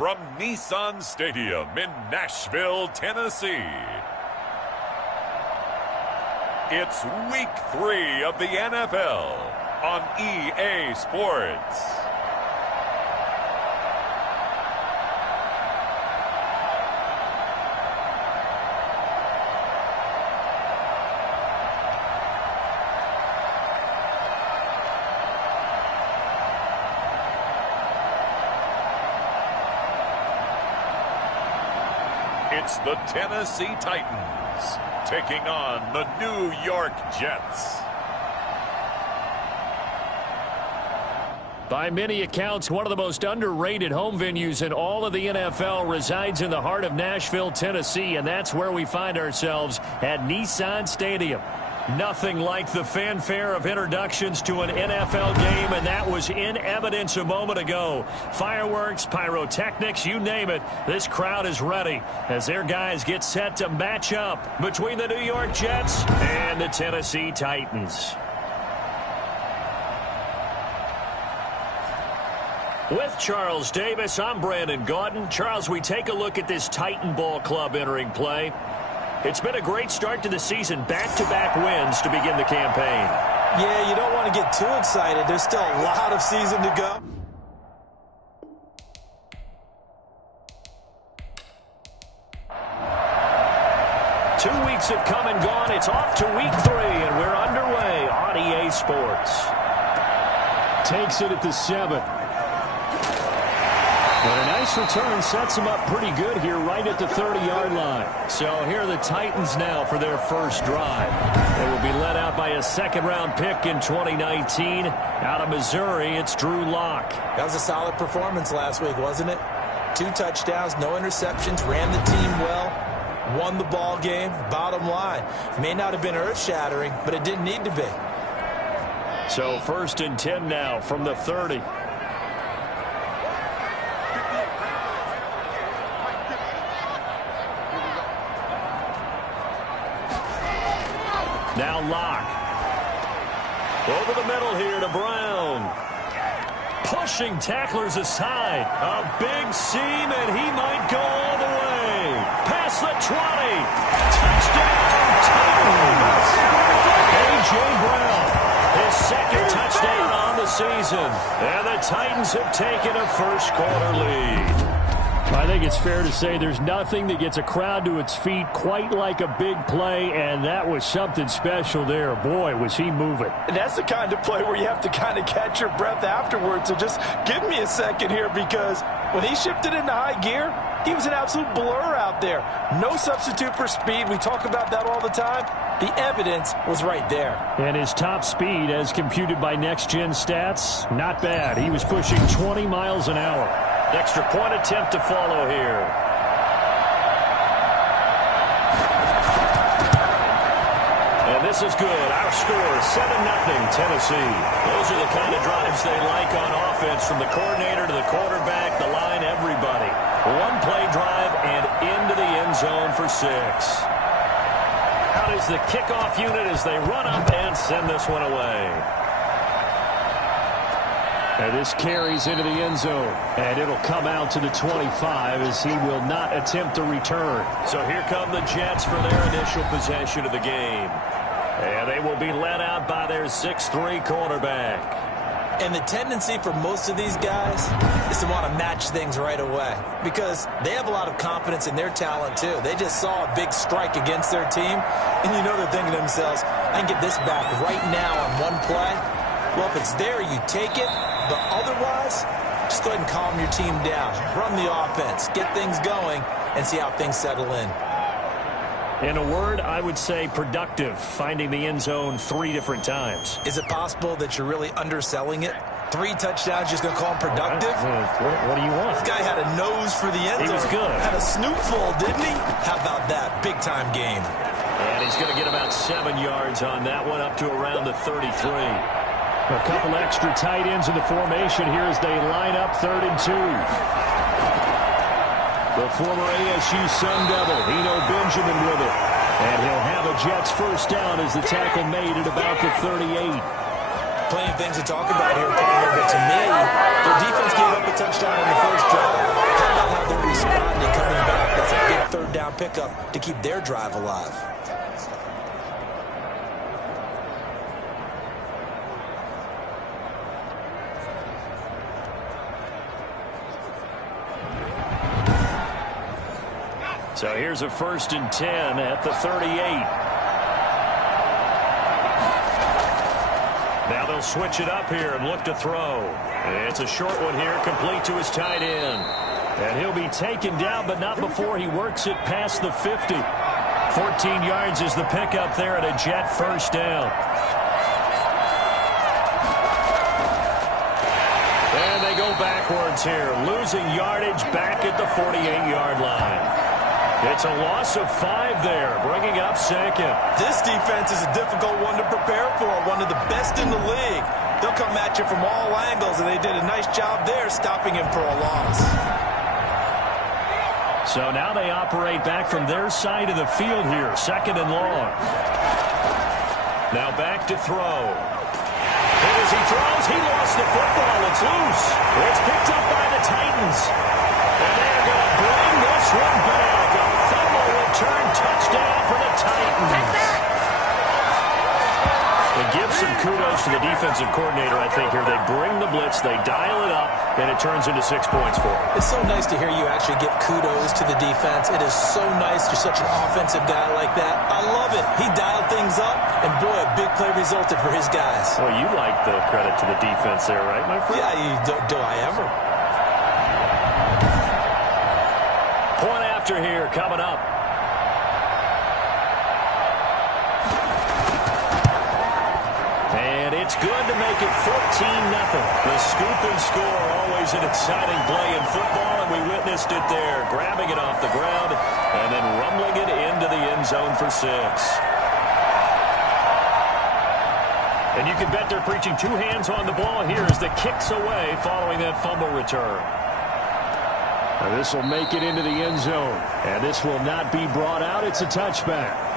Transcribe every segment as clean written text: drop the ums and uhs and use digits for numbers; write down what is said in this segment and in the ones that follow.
from Nissan Stadium in Nashville, Tennessee. It's Week 3 of the NFL on EA Sports. It's the Tennessee Titans taking on the New York Jets. By many accounts, one of the most underrated home venues in all of the NFL resides in the heart of Nashville, Tennessee, and that's where we find ourselves at Nissan Stadium. Nothing like the fanfare of introductions to an NFL game, and that was in evidence a moment ago. Fireworks, pyrotechnics, you name it. This crowd is ready as their guys get set to match up between the New York Jets and the Tennessee Titans. With Charles Davis, I'm Brandon Gaudin. Charles, we take a look at this Titan Ball Club entering play. It's been a great start to the season, back-to-back wins to begin the campaign. Yeah, you don't want to get too excited. There's still a lot of season to go. Two weeks have come and gone. It's off to week 3, and we're underway on EA Sports. Takes it at the 7. But a nice return sets them up pretty good here right at the 30-yard line. So here are the Titans now for their first drive. They will be led out by a second-round pick in 2019. Out of Missouri, it's Drew Lock. That was a solid performance last week, wasn't it? 2 touchdowns, no interceptions, ran the team well, won the ball game. Bottom line, may not have been earth-shattering, but it didn't need to be. So 1st and 10 now from the 30. Now Locke. Over the middle here to Brown. Pushing tacklers aside. A big seam, and he might go all the way. Past the 20. Touchdown, Titans. A.J. Brown, his second touchdown on the season. And the Titans have taken a first-quarter lead. I think it's fair to say there's nothing that gets a crowd to its feet quite like a big play, and that was something special there. Boy, was he moving. And that's the kind of play where you have to kind of catch your breath afterwards. So just give me a second here, because when he shifted into high gear, he was an absolute blur out there. No substitute for speed. We talk about that all the time. The evidence was right there. And his top speed, as computed by Next Gen Stats, not bad. He was pushing 20 miles an hour. Extra point attempt to follow here. And this is good. Our score is 7-0 Tennessee. Those are the kind of drives they like on offense, from the coordinator to the quarterback, the line, everybody. One play drive and into the end zone for 6. Out is the kickoff unit as they run up and send this one away. And this carries into the end zone, and it'll come out to the 25 as he will not attempt to return. So here come the Jets for their initial possession of the game. And they will be led out by their 6'3" quarterback. And the tendency for most of these guys is to want to match things right away, because they have a lot of confidence in their talent too. They just saw a big strike against their team, and you know they're thinking to themselves, I can get this back right now on one play. Well, if it's there, you take it. But otherwise, just go ahead and calm your team down. Run the offense, get things going, and see how things settle in. In a word, I would say productive, finding the end zone 3 different times. Is it possible that you're really underselling it? 3 touchdowns, just going to call him productive? What do you want? This guy had a nose for the end zone. He was good. Had a snootful, didn't he? How about that? Big-time game. And he's going to get about 7 yards on that one, up to around the 33. A couple extra tight ends in the formation here as they line up 3rd and 2. The former ASU Sun Devil, Eno Benjamin, with it. And he'll have a Jets first down as the tackle made at about the 38. Plenty of things to talk about here, partner, but to me, their defense gave up a touchdown on the first drive. How about how pickup to keep their drive alive. So here's a 1st and 10 at the 38. Now they'll switch it up here and look to throw. It's a short one here, complete to his tight end. And he'll be taken down, but not before he works it past the 50. 14 yards is the pickup there at a Jet 1st down. And they go backwards here, losing yardage back at the 48-yard line. It's a loss of 5 there, bringing up 2nd. This defense is a difficult one to prepare for, one of the best in the league. They'll come at you from all angles, and they did a nice job there stopping him for a loss. So now they operate back from their side of the field here, 2nd and long. Now back to throw. And as he throws, he lost the football. It's loose. It's picked up by the Titans. And they're going to bring this one back. Return touchdown for the Titans. It gives some kudos to the defensive coordinator, I think, here. They bring the blitz, they dial it up, and it turns into 6 points for them. It's so nice to hear you actually give kudos to the defense. It is so nice. You're such an offensive guy like that. I love it. He dialed things up, and boy, a big play resulted for his guys. Well, you like the credit to the defense there, right, my friend? Yeah, do I ever? Point after here coming up. It's good to make it 14-0. The scoop and score, always an exciting play in football, and we witnessed it there, grabbing it off the ground and then rumbling it into the end zone for 6. And you can bet they're preaching 2 hands on the ball here as the kick's away following that fumble return. Now this will make it into the end zone, and this will not be brought out. It's a touchback.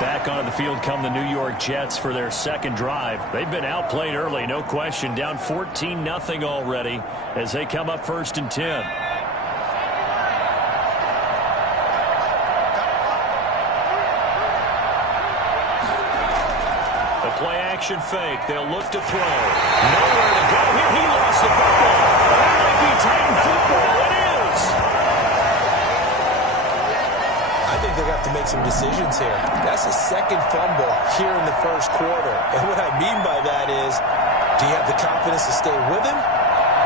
Back onto the field come the New York Jets for their 2nd drive. They've been outplayed early, no question. Down 14-0 already as they come up 1st and 10. A play-action fake. They'll look to throw. Nowhere to go here. He lost the football. That might be Titan football. It is. I think they're going to have to make some decisions here. That's a 2nd fumble here in the 1st quarter. And what I mean by that is, do you have the confidence to stay with him?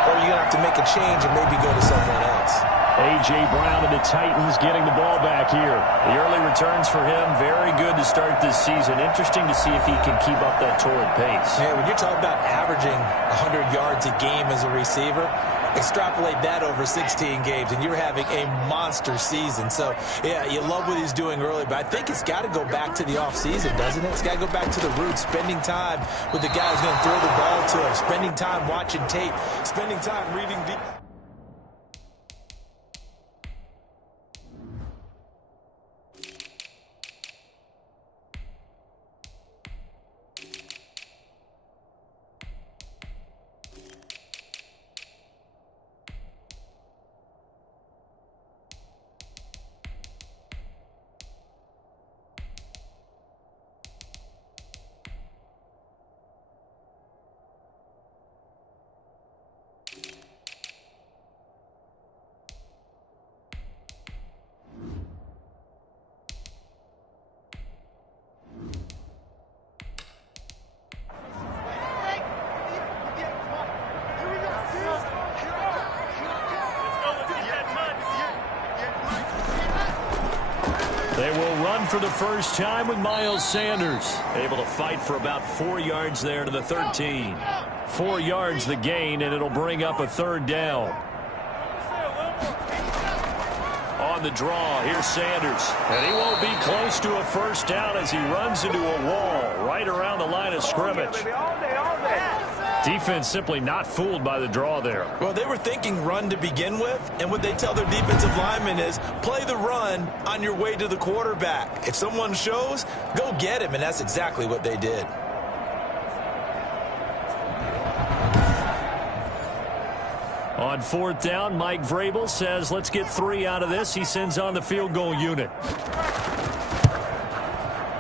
Or are you going to have to make a change and maybe go to someone else? A.J. Brown and the Titans getting the ball back here. The early returns for him, very good to start this season. Interesting to see if he can keep up that torrid pace. Yeah, when you're talking about averaging 100 yards a game as a receiver, extrapolate that over 16 games, and you're having a monster season. So, yeah, you love what he's doing early, but I think it's got to go back to the offseason, doesn't it? It's got to go back to the roots, spending time with the guy who's going to throw the ball to him, spending time watching tape, spending time reading deep. They will run for the first time with Miles Sanders. Able to fight for about 4 yards there to the 13. 4 yards the gain, and it'll bring up a 3rd down. On the draw, here's Sanders. And he won't be close to a 1st down as he runs into a wall right around the line of scrimmage. Defense simply not fooled by the draw there. Well, they were thinking run to begin with, and what they tell their defensive linemen is play the run on your way to the quarterback. If someone shows, go get him, and that's exactly what they did. On On 4th down, Mike Vrabel says, let's get 3 out of this. He sends on the field goal unit.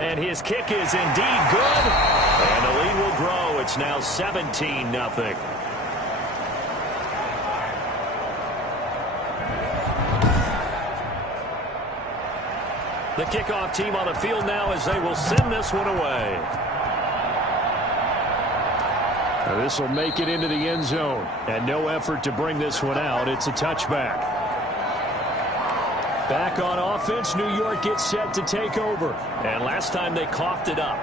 And his kick is indeed good. And the lead will grow. It's now 17-0. The kickoff team on the field now as they will send this one away. Now this will make it into the end zone. And no effort to bring this one out. It's a touchback. Back on offense, New York gets set to take over. And last time they coughed it up,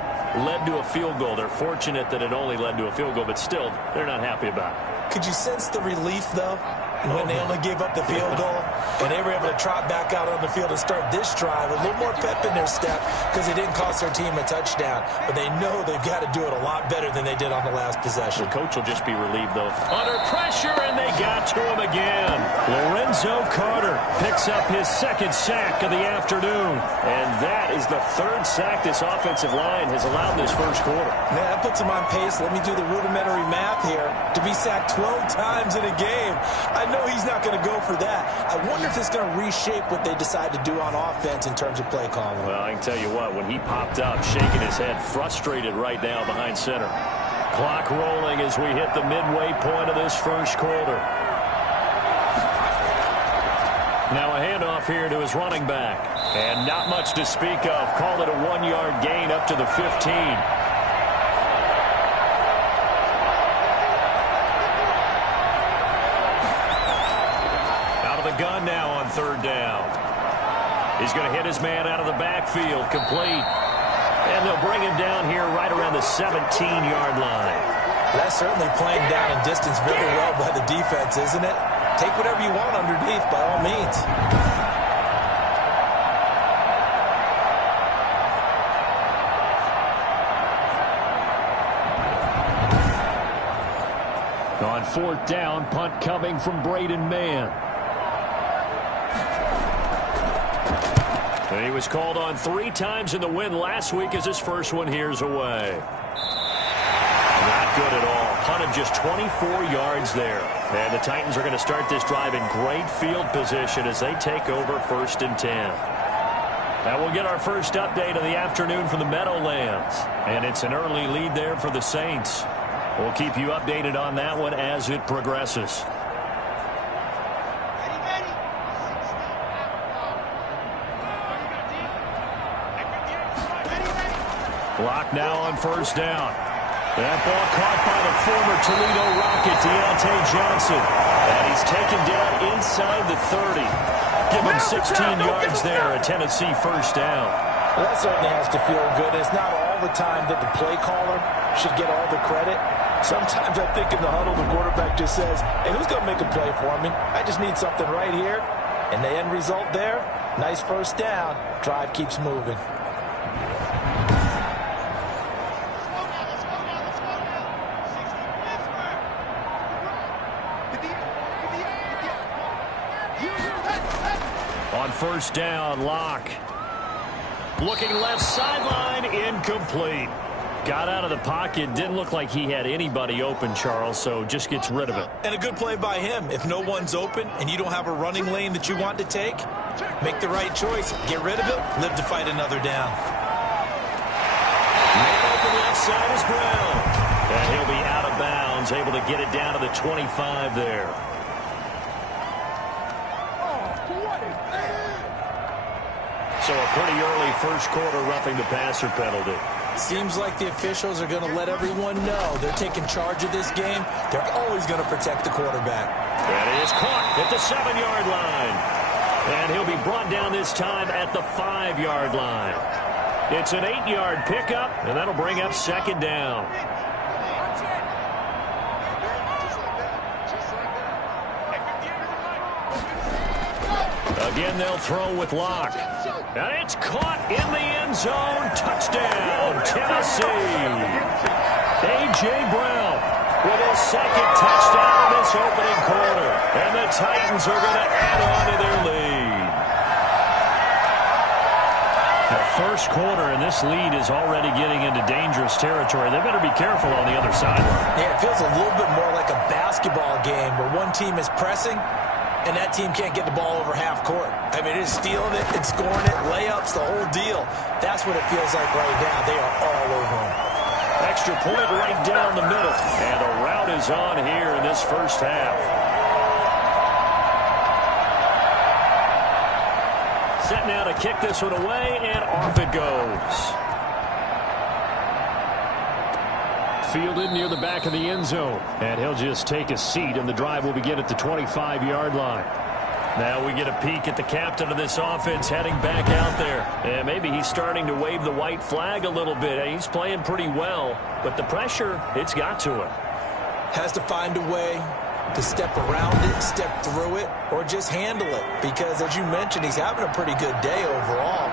led to a field goal. They're fortunate that it only led to a field goal, but still, they're not happy about it. Could you sense the relief, though, when they only gave up the field goal? And they were able to trot back out on the field and start this drive with a little more pep in their step because it didn't cost their team a touchdown. But they know they've got to do it a lot better than they did on the last possession. The coach will just be relieved, though. Under pressure, and they got to him again. Lorenzo Carter picks up his 2nd sack of the afternoon. And that is the 3rd sack this offensive line has allowed this first quarter. Man, that puts him on pace. Let me do the rudimentary math here. To be sacked 12 times in a game. I know he's not going to go for that. I wonder if it's going to reshape what they decide to do on offense in terms of play calling. Well, I can tell you what, when he popped up, shaking his head, frustrated right now behind center. Clock rolling as we hit the midway point of this first quarter. Now a handoff here to his running back. And not much to speak of. Call it a 1-yard gain up to the 15. Gun now on 3rd down. He's going to hit his man out of the backfield, complete. And they'll bring him down here right around the 17-yard line. That's certainly playing down in distance very well by the defense, isn't it? Take whatever you want underneath, by all means. On 4th down, punt coming from Braden Mann. And he was called on 3 times in the win last week as his first one here's away. Not good at all. Punt of just 24 yards there. And the Titans are going to start this drive in great field position as they take over 1st and 10. Now we'll get our first update of the afternoon from the Meadowlands. And it's an early lead there for the Saints. We'll keep you updated on that one as it progresses. Clock now on 1st down. That ball caught by the former Toledo Rocket, Deontay Johnson. And he's taken down inside the 30. Give him 16 yards there, a Tennessee 1st down. Well, that certainly has to feel good. It's not all the time that the play caller should get all the credit. Sometimes I think in the huddle, the quarterback just says, hey, who's going to make a play for me? I just need something right here. And the end result there, nice 1st down. Drive keeps moving. On 1st down, Locke. Looking left sideline, incomplete. Got out of the pocket, didn't look like he had anybody open, Charles, so just gets rid of it. And a good play by him. If no one's open and you don't have a running lane that you want to take, make the right choice. Get rid of it, live to fight another down. Man open left side is Brown. And he'll be out of bounds, able to get it down to the 25 there. So a pretty early first quarter roughing the passer penalty. Seems like the officials are going to let everyone know they're taking charge of this game. They're always going to protect the quarterback. And it is caught at the 7-yard line. And he'll be brought down this time at the 5-yard line. It's an 8-yard pickup, and that'll bring up 2nd down. Again, they'll throw with Locke. And it's caught in the end zone. Touchdown, Tennessee. A.J. Brown with his 2nd touchdown in this opening quarter. And the Titans are going to add on to their lead. A first quarter, and this lead is already getting into dangerous territory. They better be careful on the other sideline. Yeah, it feels a little bit more like a basketball game where one team is pressing and that team can't get the ball over half court. I mean, it's stealing it and scoring it, layups, the whole deal. That's what it feels like right now. They are all over them. Extra point right down the middle. And a rout is on here in this first half. Set now to kick this one away, and off it goes. Fielded near the back of the end zone. And he'll just take a seat, and the drive will begin at the 25-yard line. Now we get a peek at the captain of this offense heading back out there. And maybe he's starting to wave the white flag a little bit. He's playing pretty well, but the pressure, it's got to him. Has to find a way to step around it, step through it, or just handle it. Because, as you mentioned, he's having a pretty good day overall.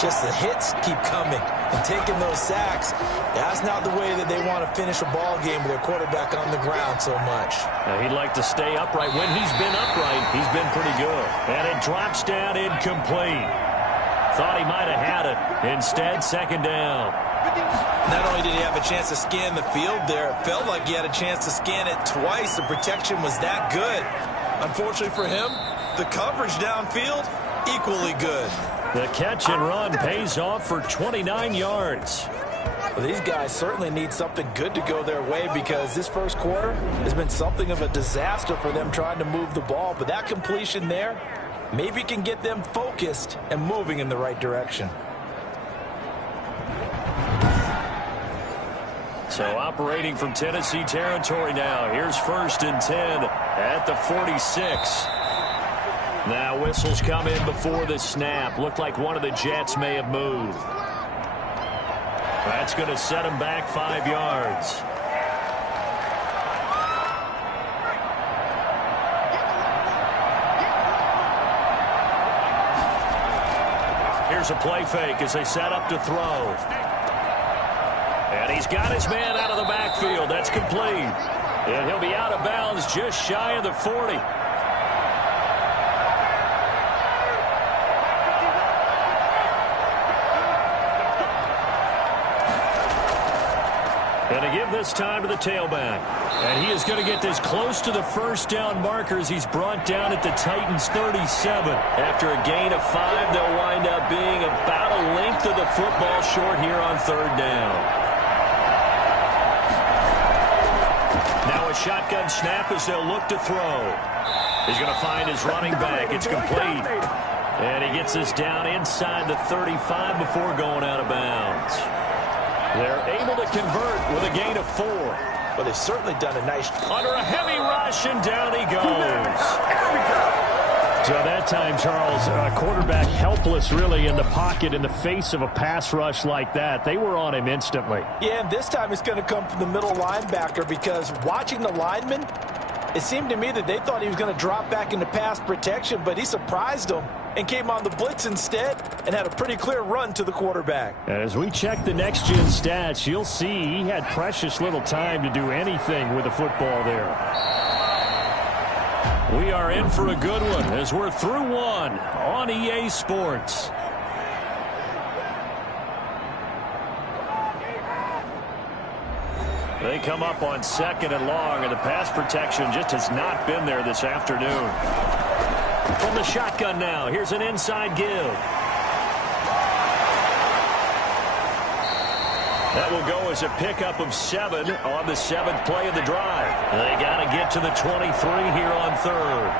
Just the hits keep coming and taking those sacks. That's not the way that they want to finish a ball game with their quarterback on the ground so much. Now he'd like to stay upright. When he's been upright, he's been pretty good. And it drops down incomplete. Thought he might have had it. Instead, second down. Not only did he have a chance to scan the field there, it felt like he had a chance to scan it twice. The protection was that good. Unfortunately for him, the coverage downfield, equally good. The catch and run pays off for 29 yards. Well, these guys certainly need something good to go their way because this first quarter has been something of a disaster for them trying to move the ball. But that completion there maybe can get them focused and moving in the right direction. So operating from Tennessee territory now. Here's 1st and 10 at the 46. Now whistles come in before the snap. Looked like one of the Jets may have moved. That's going to set him back 5 yards. Here's a play fake as they set up to throw. And he's got his man out of the backfield. That's complete. And he'll be out of bounds just shy of the 40. And to give this time to the tailback. And he is going to get this close to the first down markers. He's brought down at the Titans' 37. After a gain of 5, they'll wind up being about a length of the football short here on 3rd down. Now a shotgun snap as they'll look to throw. He's going to find his running back. It's complete. And he gets this down inside the 35 before going out of bounds. They're able to convert with a gain of 4. But they've certainly done a nice job. Under a heavy rush, and down he goes. So that time, Charles, quarterback helpless really in the pocket in the face of a pass rush like that. They were on him instantly. Yeah, and this time it's going to come from the middle linebacker because watching the lineman, it seemed to me that they thought he was going to drop back into pass protection, but he surprised them and came on the blitz instead and had a pretty clear run to the quarterback. As we check the next-gen stats, you'll see he had precious little time to do anything with the football there. We are in for a good one as we're through one on EA Sports. They come up on 2nd and long, and the pass protection just has not been there this afternoon. From the shotgun now, here's an inside give. That will go as a pickup of 7 on the 7th play of the drive. They got to get to the 23 here on 3rd.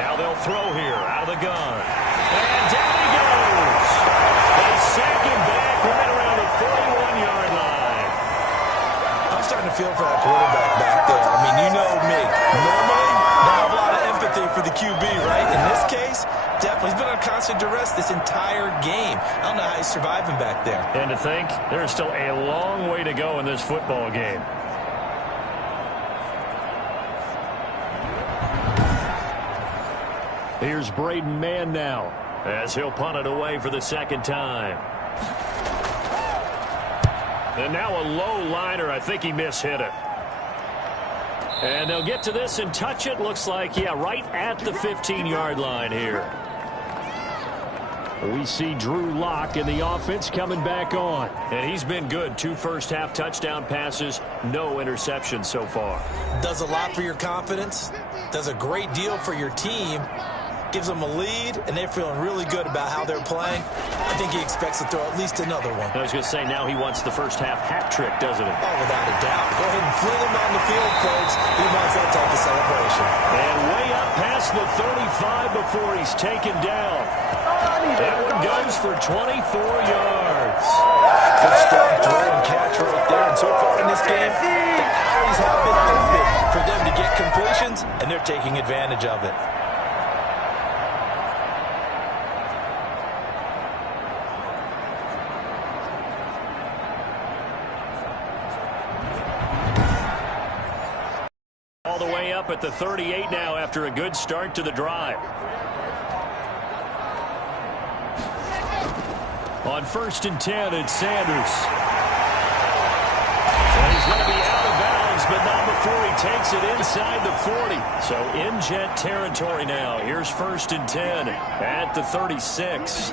Now they'll throw here out of the gun. And down he goes. They sack him back right around the 41-yard line. I'm starting to feel for that quarterback back there. I mean, you know me. Normally, I have a lot of empathy for the QB, right? In this case, definitely. He's been on constant duress this entire game. I don't know how he's surviving back there. And to think, there's still a long way to go in this football game. Here's Braden Mann now as he'll punt it away for the 2nd time. And now a low liner. I think he mishit it. And they'll get to this and touch it. Looks like, yeah, right at the 15-yard line here. We see Drew Lock in the offense coming back on. And he's been good. 2 first-half touchdown passes, no interceptions so far. Does a lot for your confidence. Does a great deal for your team. Gives them a lead, and they're feeling really good about how they're playing. I think he expects to throw at least another one. I was going to say, now he wants the first-half hat trick, doesn't he? Oh, without a doubt. Go ahead and fling him on the field, folks. He wants that type of celebration. And way up past the 35 before he's taken down. That one goes for 24 yards. Good strong throw and catch right there. And so far in this game, the alleys have been open for them to get completions, and they're taking advantage of it. All the way up at the 38 now after a good start to the drive. On 1st and 10, it's Sanders. And he's going to be out of bounds, but not before he takes it inside the 40. So in Jet territory now. Here's 1st and 10 at the 36.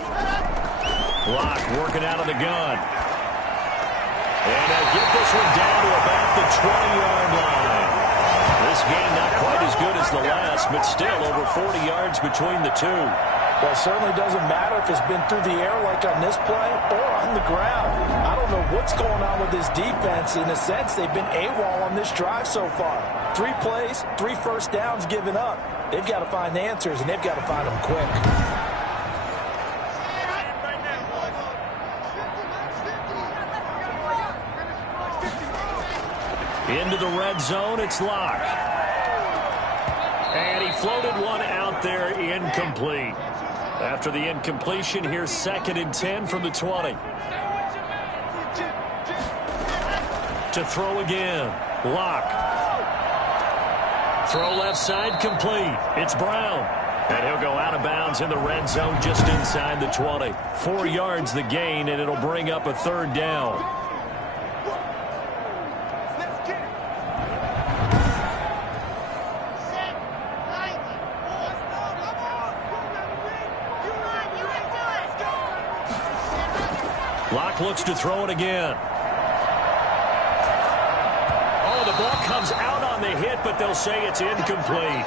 Lock working out of the gun. And they'll get this one down to about the 20-yard line. This game not quite as good as the last, but still over 40 yards between the two. Well, it certainly doesn't matter if it's been through the air like on this play or on the ground. I don't know what's going on with this defense. In a sense, they've been AWOL on this drive so far. 3 plays, 3 first downs given up. They've got to find the answers, and they've got to find them quick. Into the red zone, it's Lock. And he floated one out there, incomplete. After the incompletion, here's 2nd and 10 from the 20. To throw again, Lock. Throw left side, complete. It's Brown. And he'll go out of bounds in the red zone just inside the 20. 4 yards the gain, and it'll bring up a 3rd down. Lock looks to throw it again. Oh, the ball comes out on the hit, but they'll say it's incomplete.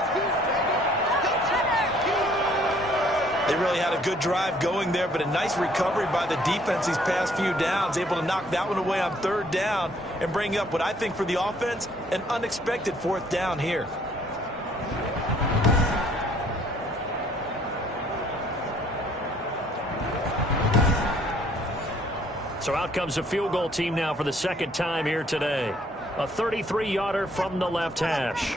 They really had a good drive going there, but a nice recovery by the defense these past few downs, able to knock that one away on 3rd down and bring up what I think for the offense, an unexpected 4th down here. So out comes a field goal team now for the 2nd time here today. A 33-yarder from the left hash.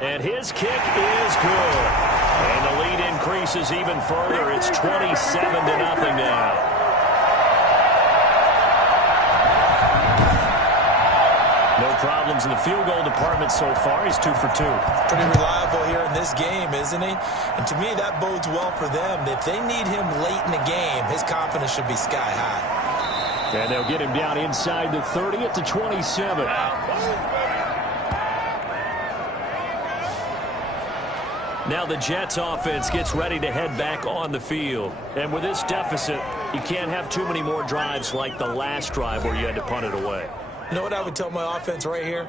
And his kick is good. And the lead increases even further. It's 27-0 now. No problems in the field goal department so far. He's 2 for 2. Pretty reliable here in this game, isn't he? And to me, that bodes well for them. If they need him late in the game, his confidence should be sky high. And they'll get him down inside the 30 at the 27. Now the Jets offense gets ready to head back on the field. And with this deficit, you can't have too many more drives like the last drive where you had to punt it away. You know what I would tell my offense right here?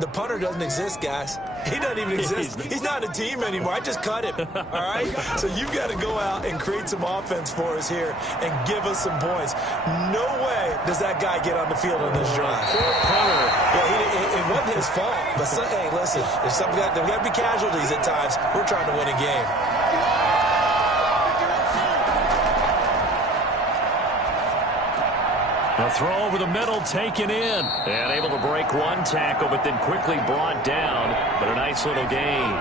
The punter doesn't exist, guys. He doesn't even exist. He's not a team anymore. I just cut him, all right? So you've got to go out and create some offense for us here and give us some points. No way does that guy get on the field on this drive. Poor punter. Yeah, it wasn't his fault. But, hey, listen, there's got to be casualties at times. We're trying to win a game. A throw over the middle, taken in. And able to break one tackle, but then quickly brought down. But a nice little gain.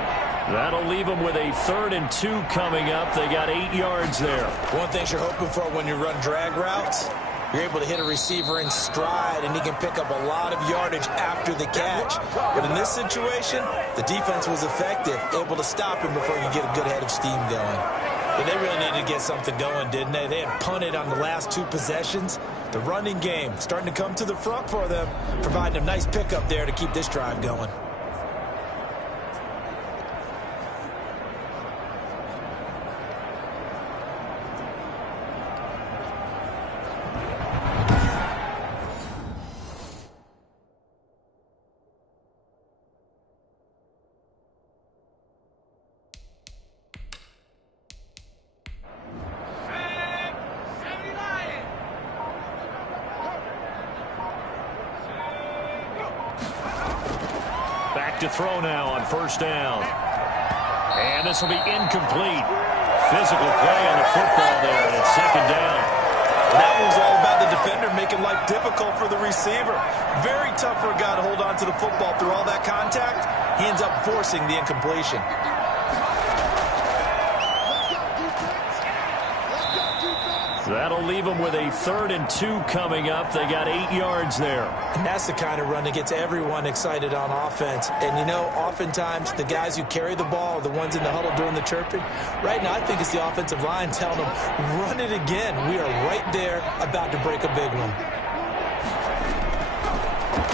That'll leave them with a 3rd and 2 coming up. They got 8 yards there. One thing you're hoping for when you run drag routes, you're able to hit a receiver in stride, and he can pick up a lot of yardage after the catch. But in this situation, the defense was effective, able to stop him before you get a good head of steam going. But they really needed to get something going, didn't they? They had punted on the last 2 possessions. The running game starting to come to the front for them, providing a nice pickup there to keep this drive going. back to throw now on first down. And this will be incomplete. Physical play on the football there, and it's second down. That one's all about the defender making life difficult for the receiver. Very tough for a guy to hold on to the football through all that contact. He ends up forcing the incompletion. That'll leave them with a 3rd and 2 coming up. They got 8 yards there. And that's the kind of run that gets everyone excited on offense. And, you know, oftentimes the guys who carry the ball are the ones in the huddle doing the chirping. Right now, I think it's the offensive line telling them, run it again. We are right there about to break a big one.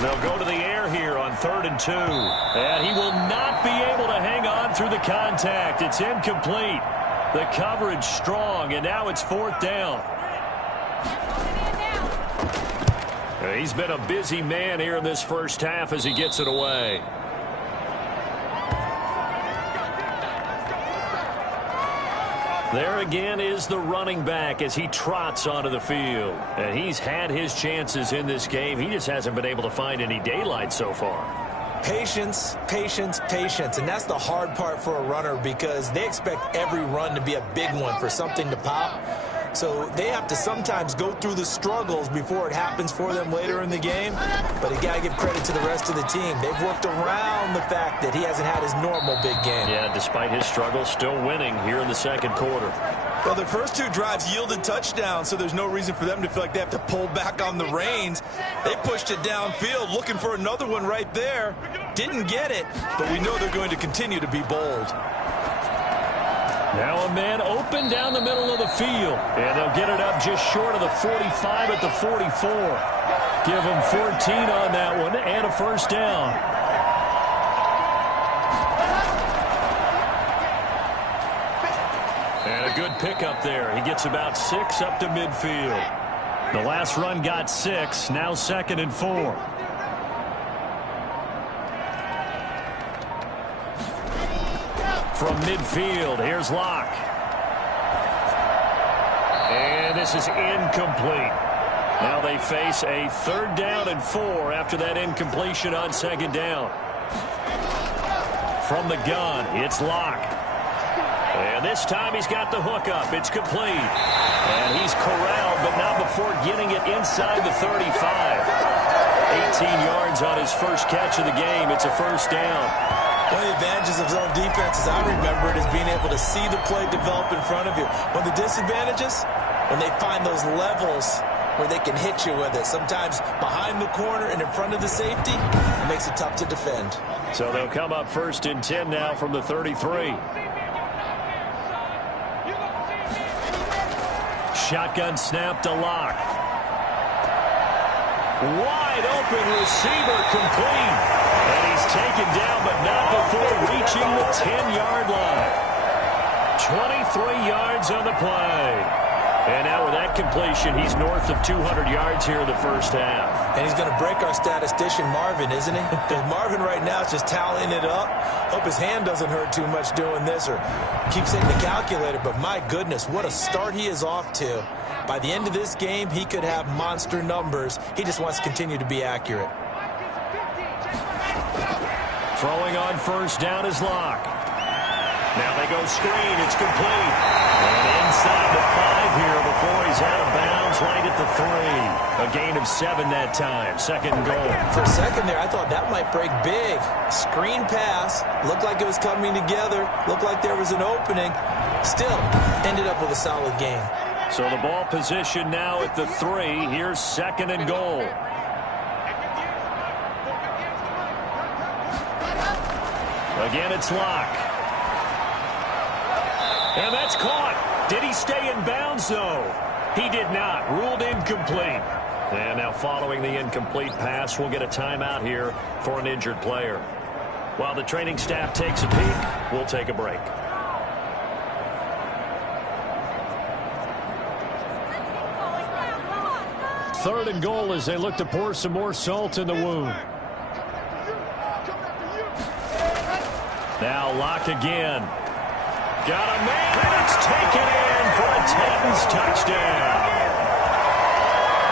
They'll go to the air here on 3rd and 2. And he will not be able to hang on through the contact. It's incomplete. The coverage strong, and now it's 4th down. He's been a busy man here in this first half as he gets it away. There again is the running back as he trots onto the field. And he's had his chances in this game. He just hasn't been able to find any daylight so far. Patience, patience, patience. And that's the hard part for a runner because they expect every run to be a big one for something to pop. So they have to sometimes go through the struggles before it happens for them later in the game. But you got to give credit to the rest of the team. They've worked around the fact that he hasn't had his normal big game. Yeah, despite his struggles, still winning here in the second quarter. Well, their first 2 drives yielded touchdowns, so there's no reason for them to feel like they have to pull back on the reins. They pushed it downfield, looking for another one right there. Didn't get it, but we know they're going to continue to be bold. Now a man open down the middle of the field. And they'll get it up just short of the 45 at the 44. Give them 14 on that one and a first down. And a good pickup there. He gets about 6 up to midfield. The last run got 6. Now 2nd and 4. From midfield, here's Locke. And this is incomplete. Now they face a 3rd down and 4 after that incompletion on 2nd down. From the gun, it's Locke. And this time he's got the hook up. It's complete. And he's corralled, but not before getting it inside the 35. 18 yards on his first catch of the game. It's a first down. One of the advantages of zone defense, as I remember it, is being able to see the play develop in front of you. One of the disadvantages, when they find those levels where they can hit you with it, sometimes behind the corner and in front of the safety, it makes it tough to defend. So they'll come up 1st and 10 now from the 33. Shotgun snap to Locke. Wide open receiver complete. And he's taken down, but not before reaching the 10-yard line. 23 yards on the play. And now with that completion, he's north of 200 yards here in the first half. And he's going to break our statistician Marvin, isn't he? Because Marvin right now is just tallying it up. Hope his hand doesn't hurt too much doing this or keeps hitting the calculator. But my goodness, what a start he is off to. By the end of this game, he could have monster numbers. He just wants to continue to be accurate. Throwing on first down is Locke. Now they go screen. It's complete. And inside the 5 here before he's out of bounds right at the 3. A gain of 7 that time. 2nd and goal. For a second there, I thought that might break big. Screen pass. Looked like it was coming together. Looked like there was an opening. Still, ended up with a solid game. So the ball position now at the 3. Here's 2nd and goal. Again, it's Locke. And that's caught. Did he stay in bounds, though? He did not. Ruled incomplete. And now following the incomplete pass, we'll get a timeout here for an injured player. While the training staff takes a peek, we'll take a break. Third and goal as they look to pour some more salt in the wound. Now Locke again. Got a man, and it's taken in for a Titans touchdown.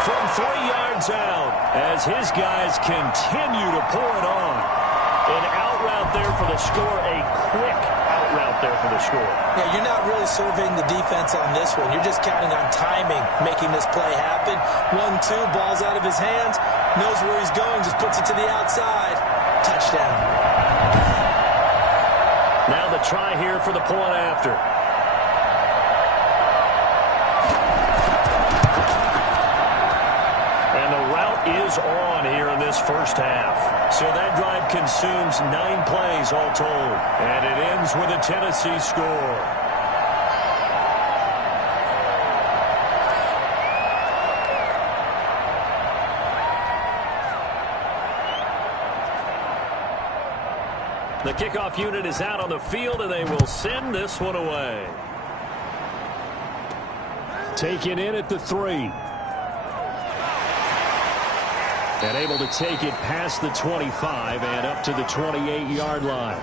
From 3 yards out, as his guys continue to pour it on. An out route there for the score, a quick out route there for the score. Yeah, you're not really surveying the defense on this one. You're just counting on timing, making this play happen. 1-2, ball's out of his hands, knows where he's going, just puts it to the outside. Touchdown. Now the try here for the point after. And the route is on here in this first half. So that drive consumes 9 plays all told. And it ends with a Tennessee score. The kickoff unit is out on the field, and they will send this one away. Taken in at the 3. And able to take it past the 25 and up to the 28-yard line.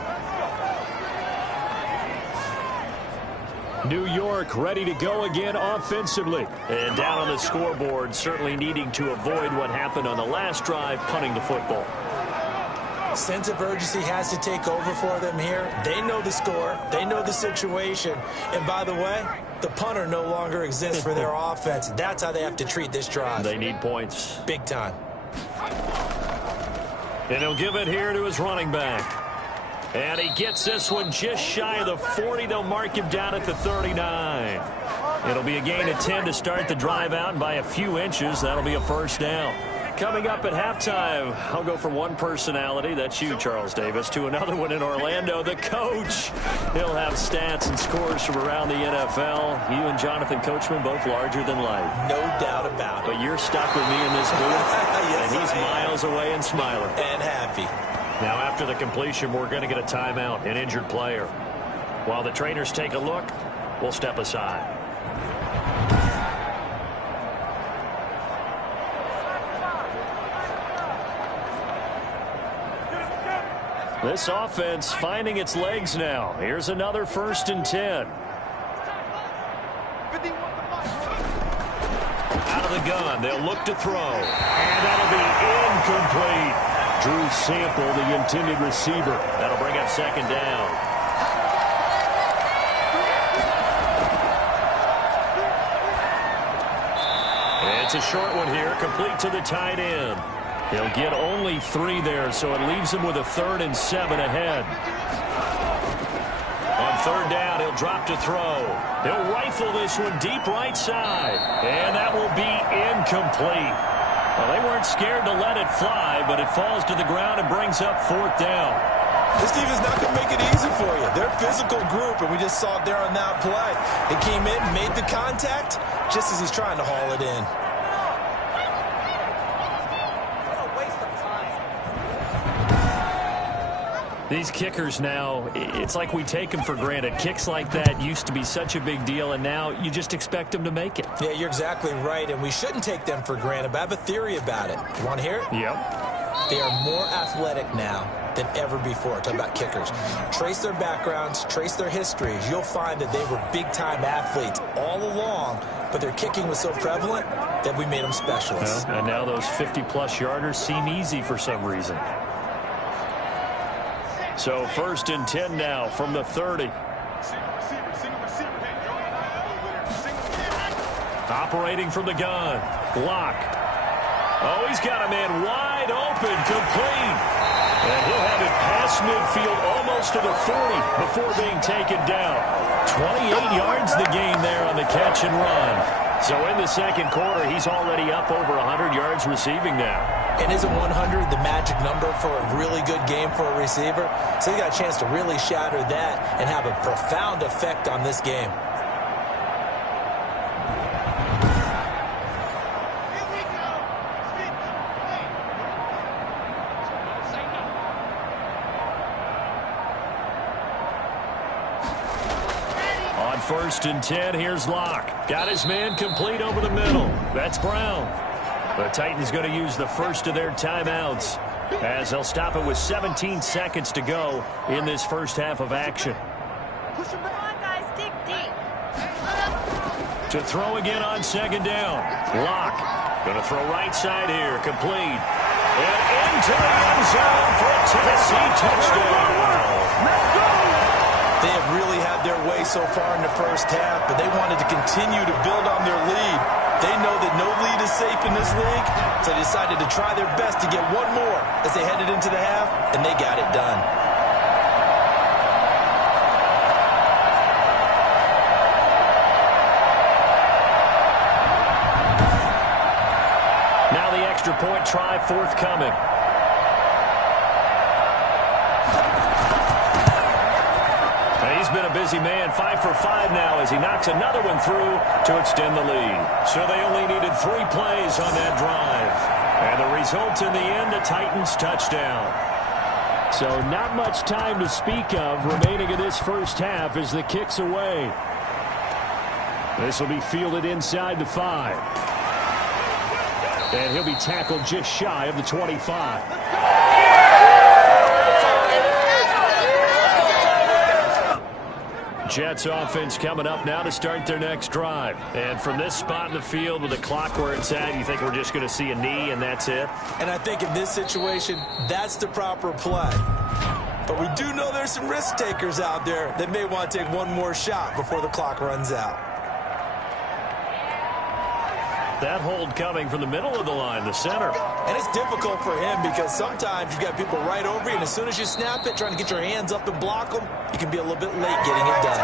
New York ready to go again offensively. And down on the scoreboard, certainly needing to avoid what happened on the last drive, punting the football. Sense of urgency has to take over for them here. They know the score. They know the situation. And by the way, the punter no longer exists for their offense. That's how they have to treat this drive. They need points. Big time. And he'll give it here to his running back. And he gets this one just shy of the 40. They'll mark him down at the 39. It'll be a gain of 10 to start the drive out, and by a few inches, that'll be a first down. Coming up at halftime, I'll go from one personality, that's you, Charles Davis, to another one in Orlando, the coach. He'll have stats and scores from around the NFL. You and Jonathan Coachman both larger than life. No doubt about it. But you're stuck with me in this booth, yes, and he's miles away and smiling. And happy. Now, after the completion, we're going to get a timeout, an injured player. While the trainers take a look, we'll step aside. This offense finding its legs now. Here's another 1st and 10. Out of the gun, they'll look to throw. And that'll be incomplete. Drew Sample, the intended receiver. That'll bring up 2nd down. And it's a short one here, complete to the tight end. He'll get only 3 there, so it leaves him with a 3rd and 7 ahead. On 3rd down, he'll drop to throw. He'll rifle this one deep right side. And that will be incomplete. Well, they weren't scared to let it fly, but it falls to the ground and brings up 4th down. This team is not going to make it easy for you. They're a physical group, and we just saw it there on that play. They came in, made the contact, just as he's trying to haul it in. These kickers now, it's like we take them for granted. Kicks like that used to be such a big deal, and now you just expect them to make it. Yeah, you're exactly right, and we shouldn't take them for granted, but I have a theory about it. You want to hear it? Yep. They are more athletic now than ever before. Talk about kickers. Trace their backgrounds, trace their histories. You'll find that they were big-time athletes all along, but their kicking was so prevalent that we made them specialists. And now those 50-plus yarders seem easy for some reason. So 1st and 10 now from the 30. Operating from the gun. Block. Oh, he's got a man wide open, complete. And he'll have it past midfield almost to the 40 before being taken down. 28 yards the gain there on the catch and run. So in the 2nd quarter, he's already up over 100 yards receiving now. And isn't 100 the magic number for a really good game for a receiver? So he got a chance to really shatter that and have a profound effect on this game. On 1st and 10, here's Locke. Got his man complete over the middle. That's Brown. The Titans going to use the first of their timeouts as they'll stop it with 17 seconds to go in this first half of action. Come on, guys, dig deep. To throw again on 2nd down. Locke going to throw right side here, complete. And into the end zone for a Tennessee touchdown. They have really had their way so far in the first half, but they wanted to continue to build on their lead. They know that no lead is safe in this league, so they decided to try their best to get one more as they headed into the half, and they got it done. Now the extra point try forthcoming. He's been a busy man, 5 for 5 now as he knocks another one through to extend the lead. So they only needed 3 plays on that drive. And the result in the end, a Titans touchdown. So not much time to speak of remaining in this first half as the kick's away. This will be fielded inside the 5. And he'll be tackled just shy of the 25. Jets offense coming up now to start their next drive. And from this spot in the field with the clock where it's at, you think we're just going to see a knee and that's it? And I think in this situation, that's the proper play. But we do know there's some risk takers out there that may want to take one more shot before the clock runs out. That hold coming from the middle of the line, the center. And it's difficult for him because sometimes you've got people right over you, and as soon as you snap it, trying to get your hands up and block them, you can be a little bit late getting it done.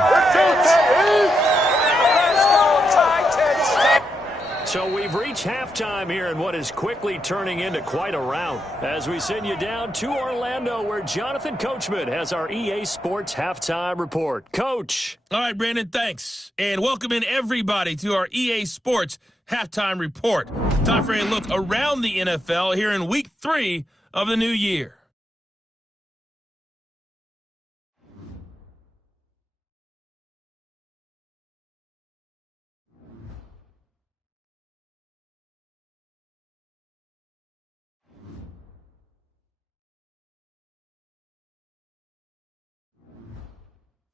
So we've reached halftime here in what is quickly turning into quite a rout as we send you down to Orlando where Jonathan Coachman has our EA Sports Halftime Report. Coach. All right, Brandon, thanks. And welcome in everybody to our EA Sports Halftime Report. Time for a look around the NFL here in Week 3 of the new year.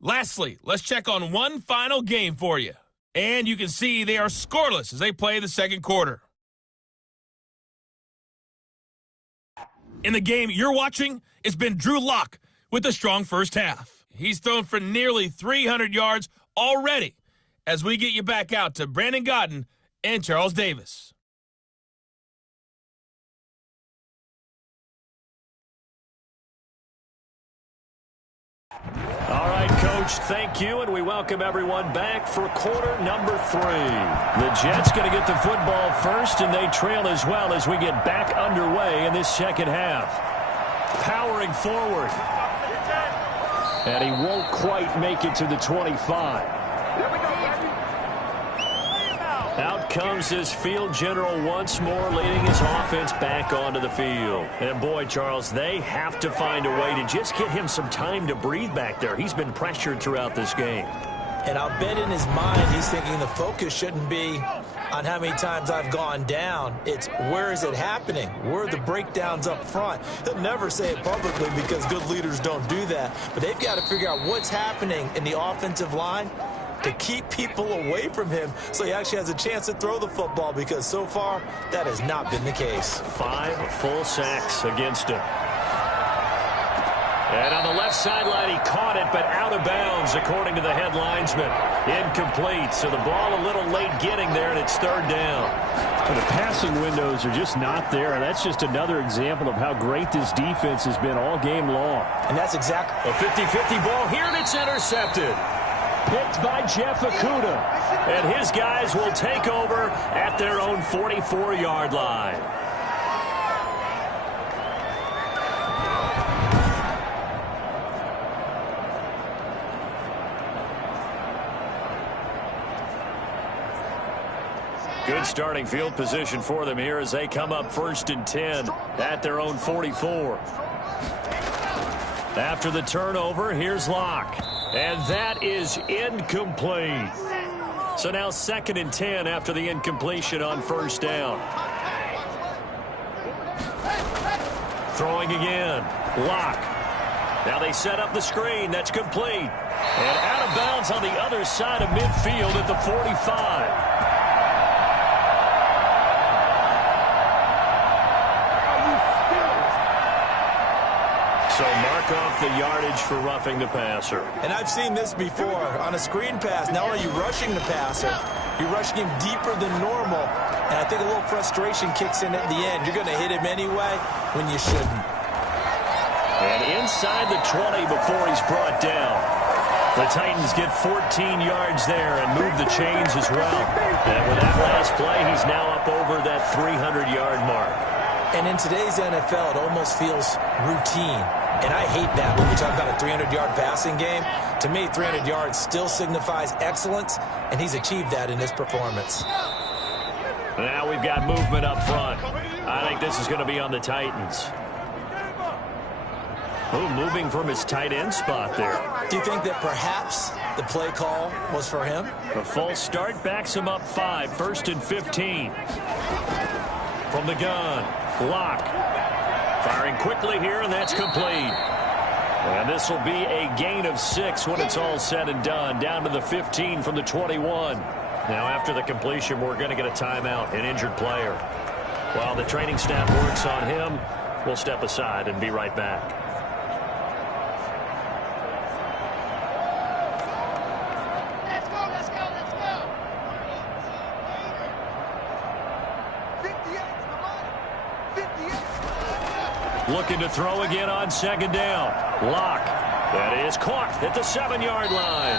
Lastly, let's check on one final game for you. And you can see they are scoreless as they play the second quarter. In the game you're watching, it's been Drew Lock with a strong first half. He's thrown for nearly 300 yards already as we get you back out to Brandon Godden and Charles Davis. All right, Coach, thank you, and we welcome everyone back for quarter number 3. The Jets going to get the football first, and they trail as well as we get back underway in this second half. Powering forward. And he won't quite make it to the 25. Out comes his field general once more, leading his offense back onto the field. And boy, Charles, they have to find a way to just get him some time to breathe back there. He's been pressured throughout this game. And I'll bet in his mind he's thinking the focus shouldn't be on how many times I've gone down. It's where is it happening? Where are the breakdowns up front? He'll never say it publicly because good leaders don't do that. But they've got to figure out what's happening in the offensive line to keep people away from him so he actually has a chance to throw the football, because so far that has not been the case. 5 full sacks against him. And on the left sideline, he caught it, but out of bounds, according to the head linesman. Incomplete, so the ball a little late getting there, and it's third down. But the passing windows are just not there, and that's just another example of how great this defense has been all game long. And that's exactly A 50-50 ball here, and it's intercepted. Picked by Jeff Okudah. And his guys will take over at their own 44-yard line. Good starting field position for them here as they come up 1st and 10 at their own 44. After the turnover, here's Locke. And that is incomplete. So now 2nd and 10 after the incompletion on 1st down. Throwing again. Locke. Now they set up the screen. That's complete. And out of bounds on the other side of midfield at the 45. So mark off the yardage for roughing the passer. And I've seen this before. On a screen pass, not only are you rushing the passer, you're rushing him deeper than normal. And I think a little frustration kicks in at the end. You're going to hit him anyway when you shouldn't. And inside the 20 before he's brought down. The Titans get 14 yards there and move the chains as well. And with that last play, he's now up over that 300-yard mark. And in today's NFL, it almost feels routine. And I hate that when we talk about a 300-yard passing game. To me, 300 yards still signifies excellence, and he's achieved that in this performance. Now we've got movement up front. I think this is going to be on the Titans. Oh, moving from his tight end spot there. Do you think that perhaps the play call was for him? The false start backs him up 5, 1st and 15. From the gun, Locke. Firing quickly here, and that's complete. And this will be a gain of 6 when it's all said and done. Down to the 15 from the 21. Now after the completion, we're going to get a timeout, an injured player. While the training staff works on him, we'll step aside and be right back. Looking to throw again on 2nd down. Locke. That is caught at the 7-yard line.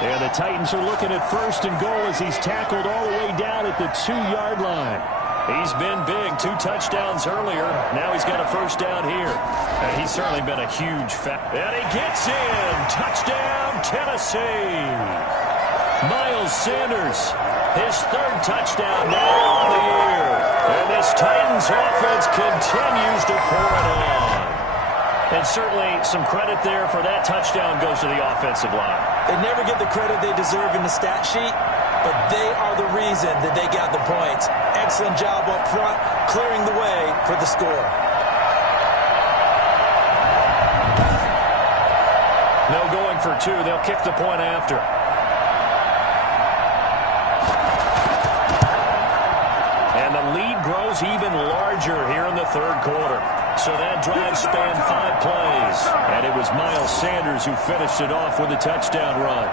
And the Titans are looking at 1st and goal as he's tackled all the way down at the 2-yard line. He's been big. 2 touchdowns earlier. Now he's got a 1st down here. And he's certainly been a huge factor. And he gets in. Touchdown, Tennessee. Miles Sanders, his 3rd touchdown now on the year. And this Titans offense continues to pour it on. And certainly some credit there for that touchdown goes to the offensive line. They never get the credit they deserve in the stat sheet, but they are the reason that they got the points. Excellent job up front, clearing the way for the score. No going for 2. They'll kick the point after. And the lead grows even larger here in the 3rd quarter. So that drive spanned 5 plays. And it was Miles Sanders who finished it off with a touchdown run.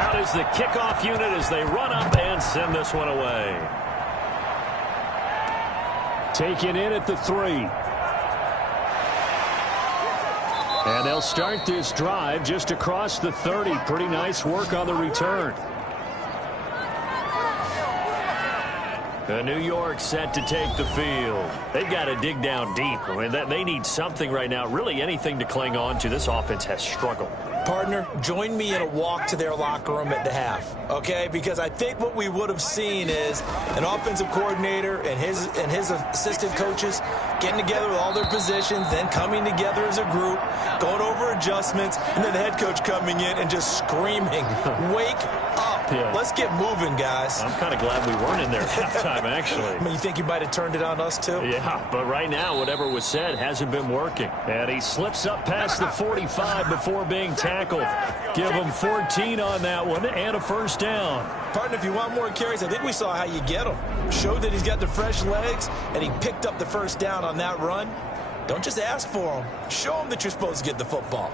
Out is the kickoff unit as they run up and send this one away. Taken in at the 3. And they'll start this drive just across the 30. Pretty nice work on the return. New York set to take the field. They've got to dig down deep. I mean, they need something right now, really anything to cling on to. This offense has struggled. Partner, join me in a walk to their locker room at the half, okay? Because I think what we would have seen is an offensive coordinator and his assistant coaches getting together with all their positions, then coming together as a group, going over adjustments, and then the head coach coming in and just screaming, wake up. Yeah. Let's get moving, guys. I'm kind of glad we weren't in there at halftime, actually. I mean, you think you might have turned it on us, too? Yeah, but right now, whatever was said hasn't been working. And he slips up past the 45 before being tackled. Give him 14 on that one and a 1st down. Partner, if you want more carries, I think we saw how you get him. Showed that he's got the fresh legs, and he picked up the 1st down on that run. Don't just ask for him. Show him that you're supposed to get the football.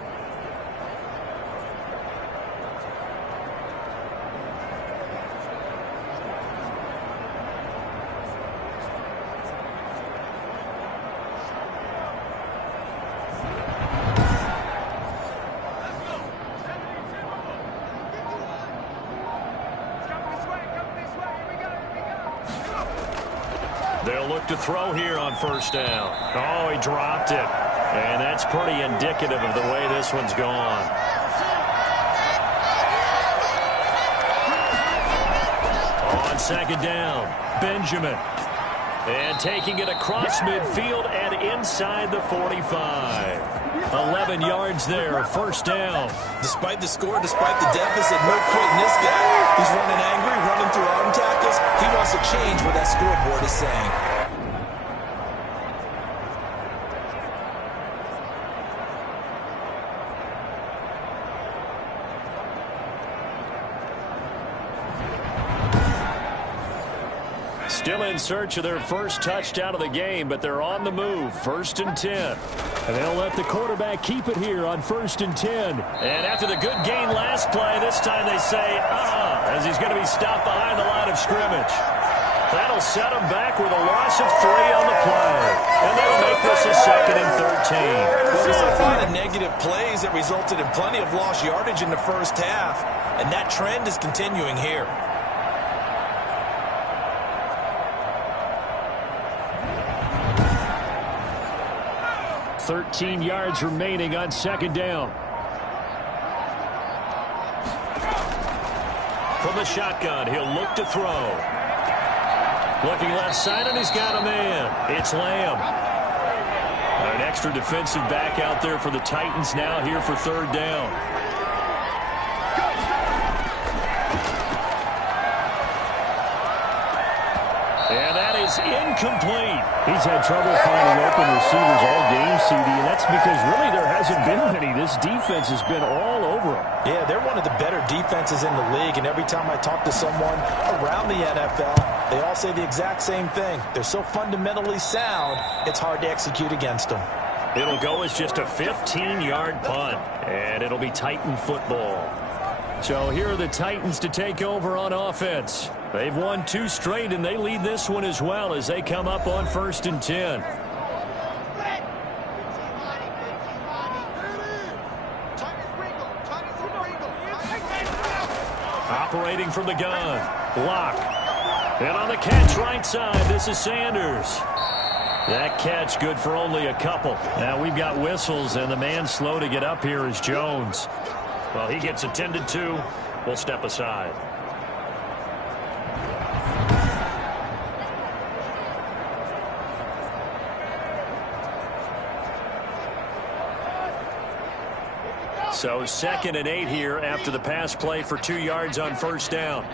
They'll look to throw here on 1st down. Oh, he dropped it. And that's pretty indicative of the way this one's gone. On 2nd down, Benjamin. And taking it across midfield and inside the 45. 11 yards there, 1st down. Despite the score, despite the deficit, no quitting this guy. He's running angry, running through arm tackles. He wants to change what that scoreboard is saying. Still in search of their first touchdown of the game, but they're on the move. 1st and 10. And they'll let the quarterback keep it here on 1st and 10. And after the good gain last play, this time they say, as he's going to be stopped behind the line of scrimmage. That'll set him back with a loss of 3 on the play. And that'll make this a 2nd and 13. Well, we saw a lot of negative plays that resulted in plenty of lost yardage in the first half. And that trend is continuing here. 13 yards remaining on 2nd down. From the shotgun, he'll look to throw. Looking left side, and he's got a man. It's Lamb. An extra defensive back out there for the Titans now here for 3rd down. And that is incomplete. He's had trouble finding open receivers all game, CD, and that's because really there hasn't been many. This defense has been all over him. Yeah, they're one of the better defenses in the league, and every time I talk to someone around the NFL, they all say the exact same thing. They're so fundamentally sound, it's hard to execute against them. It'll go as just a 15-yard punt, and it'll be Titan football. So here are the Titans to take over on offense. They've won 2 straight, and they lead this one as well as they come up on 1st and 10. Operating from the gun. Lock. And on the catch right side, this is Sanders. That catch good for only a couple. Now we've got whistles, and the man slow to get up here is Jones. Well, he gets attended to. We'll step aside. So 2nd and 8 here after the pass play for 2 yards on 1st down.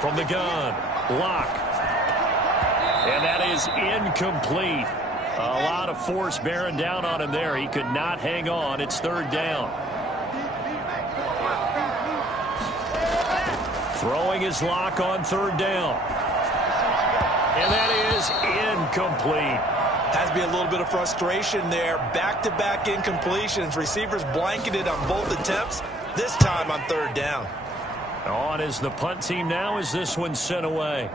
From the gun, Lock. And that is incomplete. A lot of force bearing down on him there. He could not hang on. It's 3rd down. Throwing his Lock on 3rd down. And that is incomplete. Has to be a little bit of frustration there. Back-to-back incompletions. Receivers blanketed on both attempts, this time on 3rd down. On is the punt team now as this one's sent away.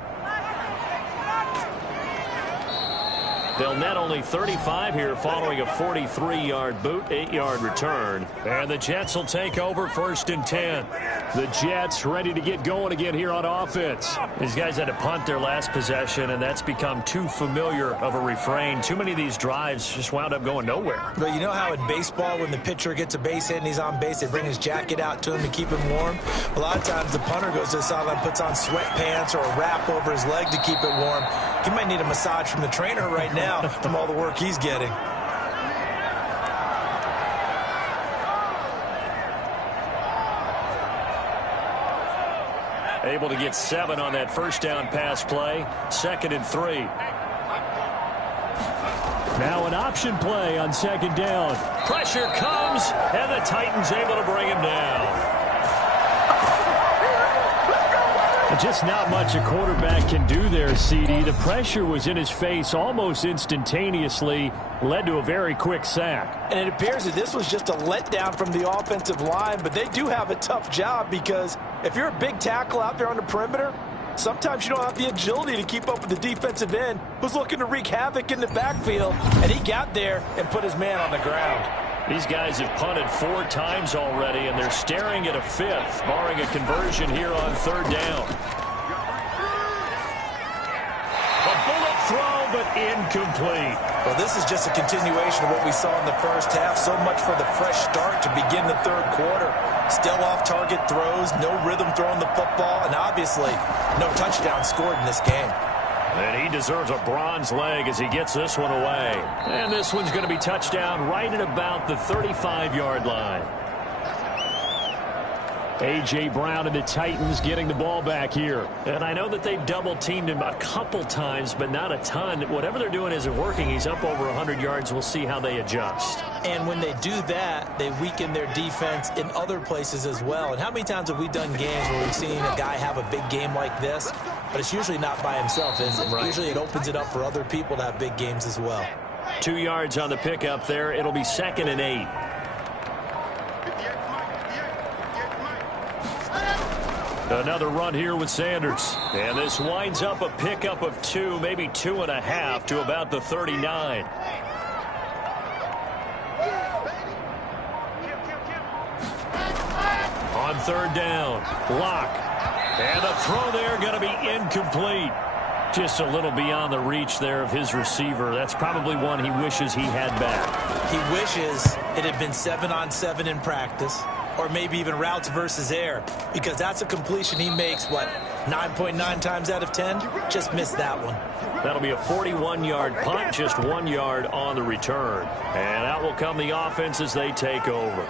They'll net only 35 here following a 43-yard boot, 8-yard return. And the Jets will take over 1st and 10. The Jets ready to get going again here on offense. These guys had to punt their last possession, and that's become too familiar of a refrain. Too many of these drives just wound up going nowhere. But you know how in baseball when the pitcher gets a base hit and he's on base, they bring his jacket out to him to keep him warm? A lot of times the punter goes to the sideline, puts on sweatpants or a wrap over his leg to keep it warm. He might need a massage from the trainer right now from all the work he's getting. Able to get 7 on that 1st down pass play. 2nd and 3. Now an option play on 2nd down. Pressure comes, and the Titans able to bring him down. Just not much a quarterback can do there, CD. The pressure was in his face almost instantaneously, led to a very quick sack. And it appears that this was just a letdown from the offensive line, but they do have a tough job because if you're a big tackle out there on the perimeter, sometimes you don't have the agility to keep up with the defensive end who's looking to wreak havoc in the backfield, and he got there and put his man on the ground. These guys have punted 4 times already, and they're staring at a 5th, barring a conversion here on 3rd down. A bullet throw, but incomplete. Well, this is just a continuation of what we saw in the first half. So much for the fresh start to begin the 3rd quarter. Still off-target throws, no rhythm throwing the football, and obviously no touchdown scored in this game. And he deserves a bronze leg as he gets this one away. And this one's going to be touchdown right at about the 35-yard line. A.J. Brown and the Titans getting the ball back here. And I know that they've double-teamed him a couple times, but not a ton. Whatever they're doing isn't working. He's up over 100 yards. We'll see how they adjust. And when they do that, they weaken their defense in other places as well. And how many times have we done games where we've seen a guy have a big game like this, but it's usually not by himself, is it? Right. Usually it opens it up for other people to have big games as well. 2 yards on the pickup there. It'll be 2nd and 8. Another run here with Sanders. And this winds up a pickup of 2, maybe 2.5 to about the 39. On 3rd down, Locke. And the throw there going to be incomplete. Just a little beyond the reach there of his receiver. That's probably one he wishes he had back. He wishes it had been 7-on-7 in practice, or maybe even routes versus air, because that's a completion he makes, 9.9 times out of 10? Just missed that one. That'll be a 41-yard punt, just 1 yard on the return. And out will come the offense as they take over.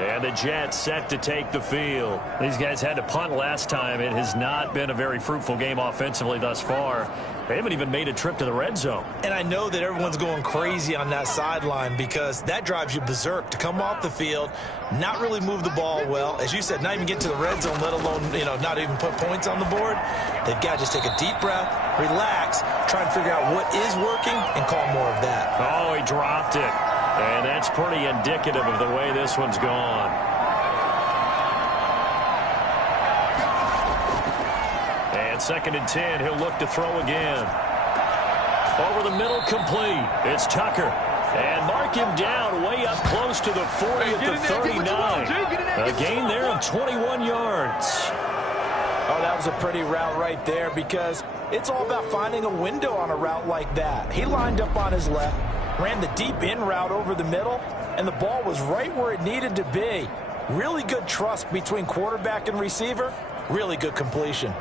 And the Jets set to take the field. These guys had to punt last time. It has not been a very fruitful game offensively thus far. They haven't even made a trip to the red zone. And I know that everyone's going crazy on that sideline because that drives you berserk to come off the field, not really move the ball well. As you said, not even get to the red zone, let alone, not even put points on the board. They've got to just take a deep breath, relax, try and figure out what is working, and call more of that. Oh, he dropped it. And that's pretty indicative of the way this one's gone. And 2nd and 10, he'll look to throw again. Over the middle, complete. It's Tucker. And mark him down way up close to the 40 at the 39. A gain there of 21 yards. Oh, that was a pretty route right there because it's all about finding a window on a route like that. He lined up on his left, ran the deep in route over the middle, and the ball was right where it needed to be. Really good trust between quarterback and receiver. Really good completion.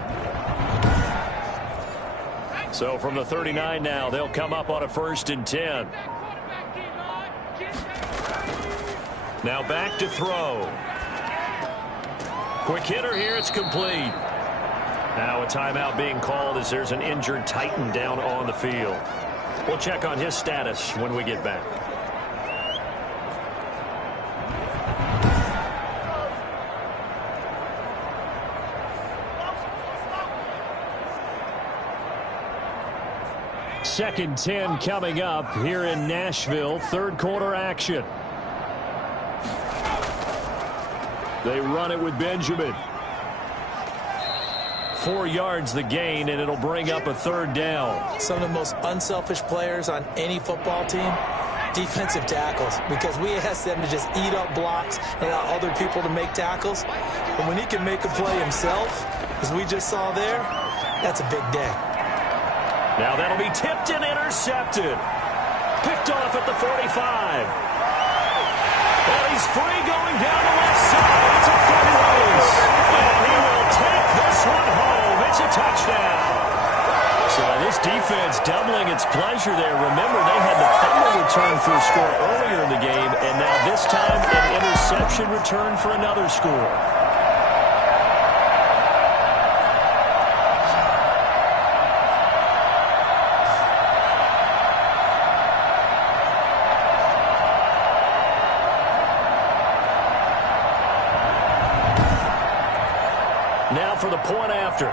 So from the 39 now, they'll come up on a 1st and 10. Now back to throw. Quick hitter here, it's complete. Now a timeout being called as there's an injured Titan down on the field. We'll check on his status when we get back. Second 10 coming up here in Nashville. 3rd quarter action. They run it with Benjamin. 4 yards the gain, and it'll bring up a 3rd down. Some of the most unselfish players on any football team, defensive tackles, because we ask them to just eat up blocks and allow other people to make tackles. But when he can make a play himself, as we just saw there, that's a big day. Now that'll be tipped and intercepted. Picked off at the 45. And he's free going down the left side. It's a foot race. And he will take this one home. It's a touchdown. So this defense doubling its pleasure there. Remember, they had the fumble return for a score earlier in the game, and now this time an interception return for another score. Now for the point after.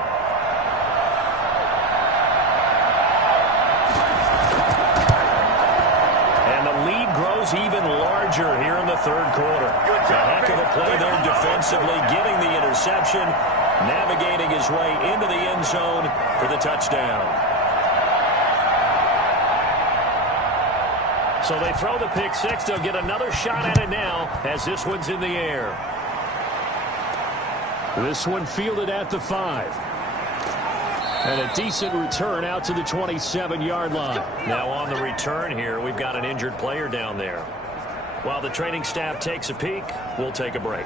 And the lead grows even larger here in the 3rd quarter. A heck of a play there defensively, getting the interception, navigating his way into the end zone for the touchdown. So they throw the pick six. They'll get another shot at it now as this one's in the air. This one fielded at the 5. And a decent return out to the 27-yard line. Now on the return here, we've got an injured player down there. While the training staff takes a peek, we'll take a break.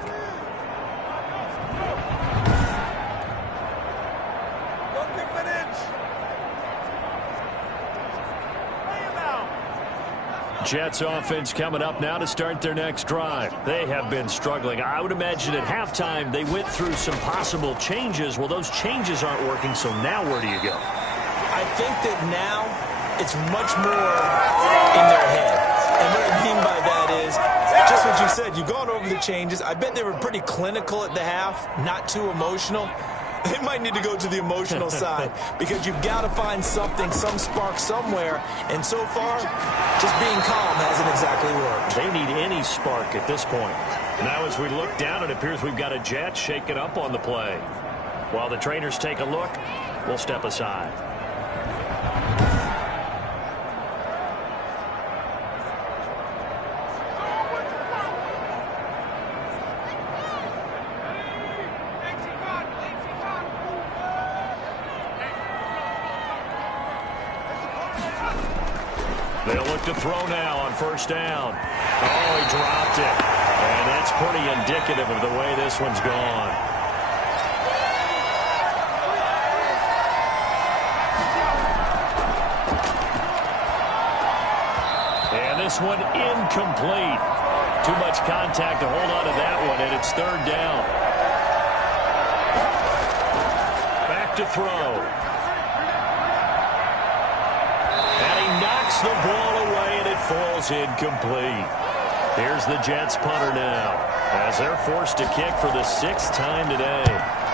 Jets offense coming up now to start their next drive. They have been struggling. I would imagine at halftime they went through some possible changes. Well, those changes aren't working, so now where do you go? I think that now it's much more in their head. And what I mean by that is just what you said. You've gone over the changes. I bet they were pretty clinical at the half, not too emotional. They might need to go to the emotional side because you've got to find something, some spark somewhere. And so far, just being calm hasn't exactly worked. They need any spark at this point. Now as we look down, it appears we've got a Jet shaking up on the play. While the trainers take a look, we'll step aside. They'll look to throw now on first down. Oh, he dropped it. And that's pretty indicative of the way this one's gone. And this one incomplete. Too much contact to hold on to that one, and it's third down. Back to throw. The ball away, and it falls incomplete. Here's the Jets punter now, as they're forced to kick for the 6th time today.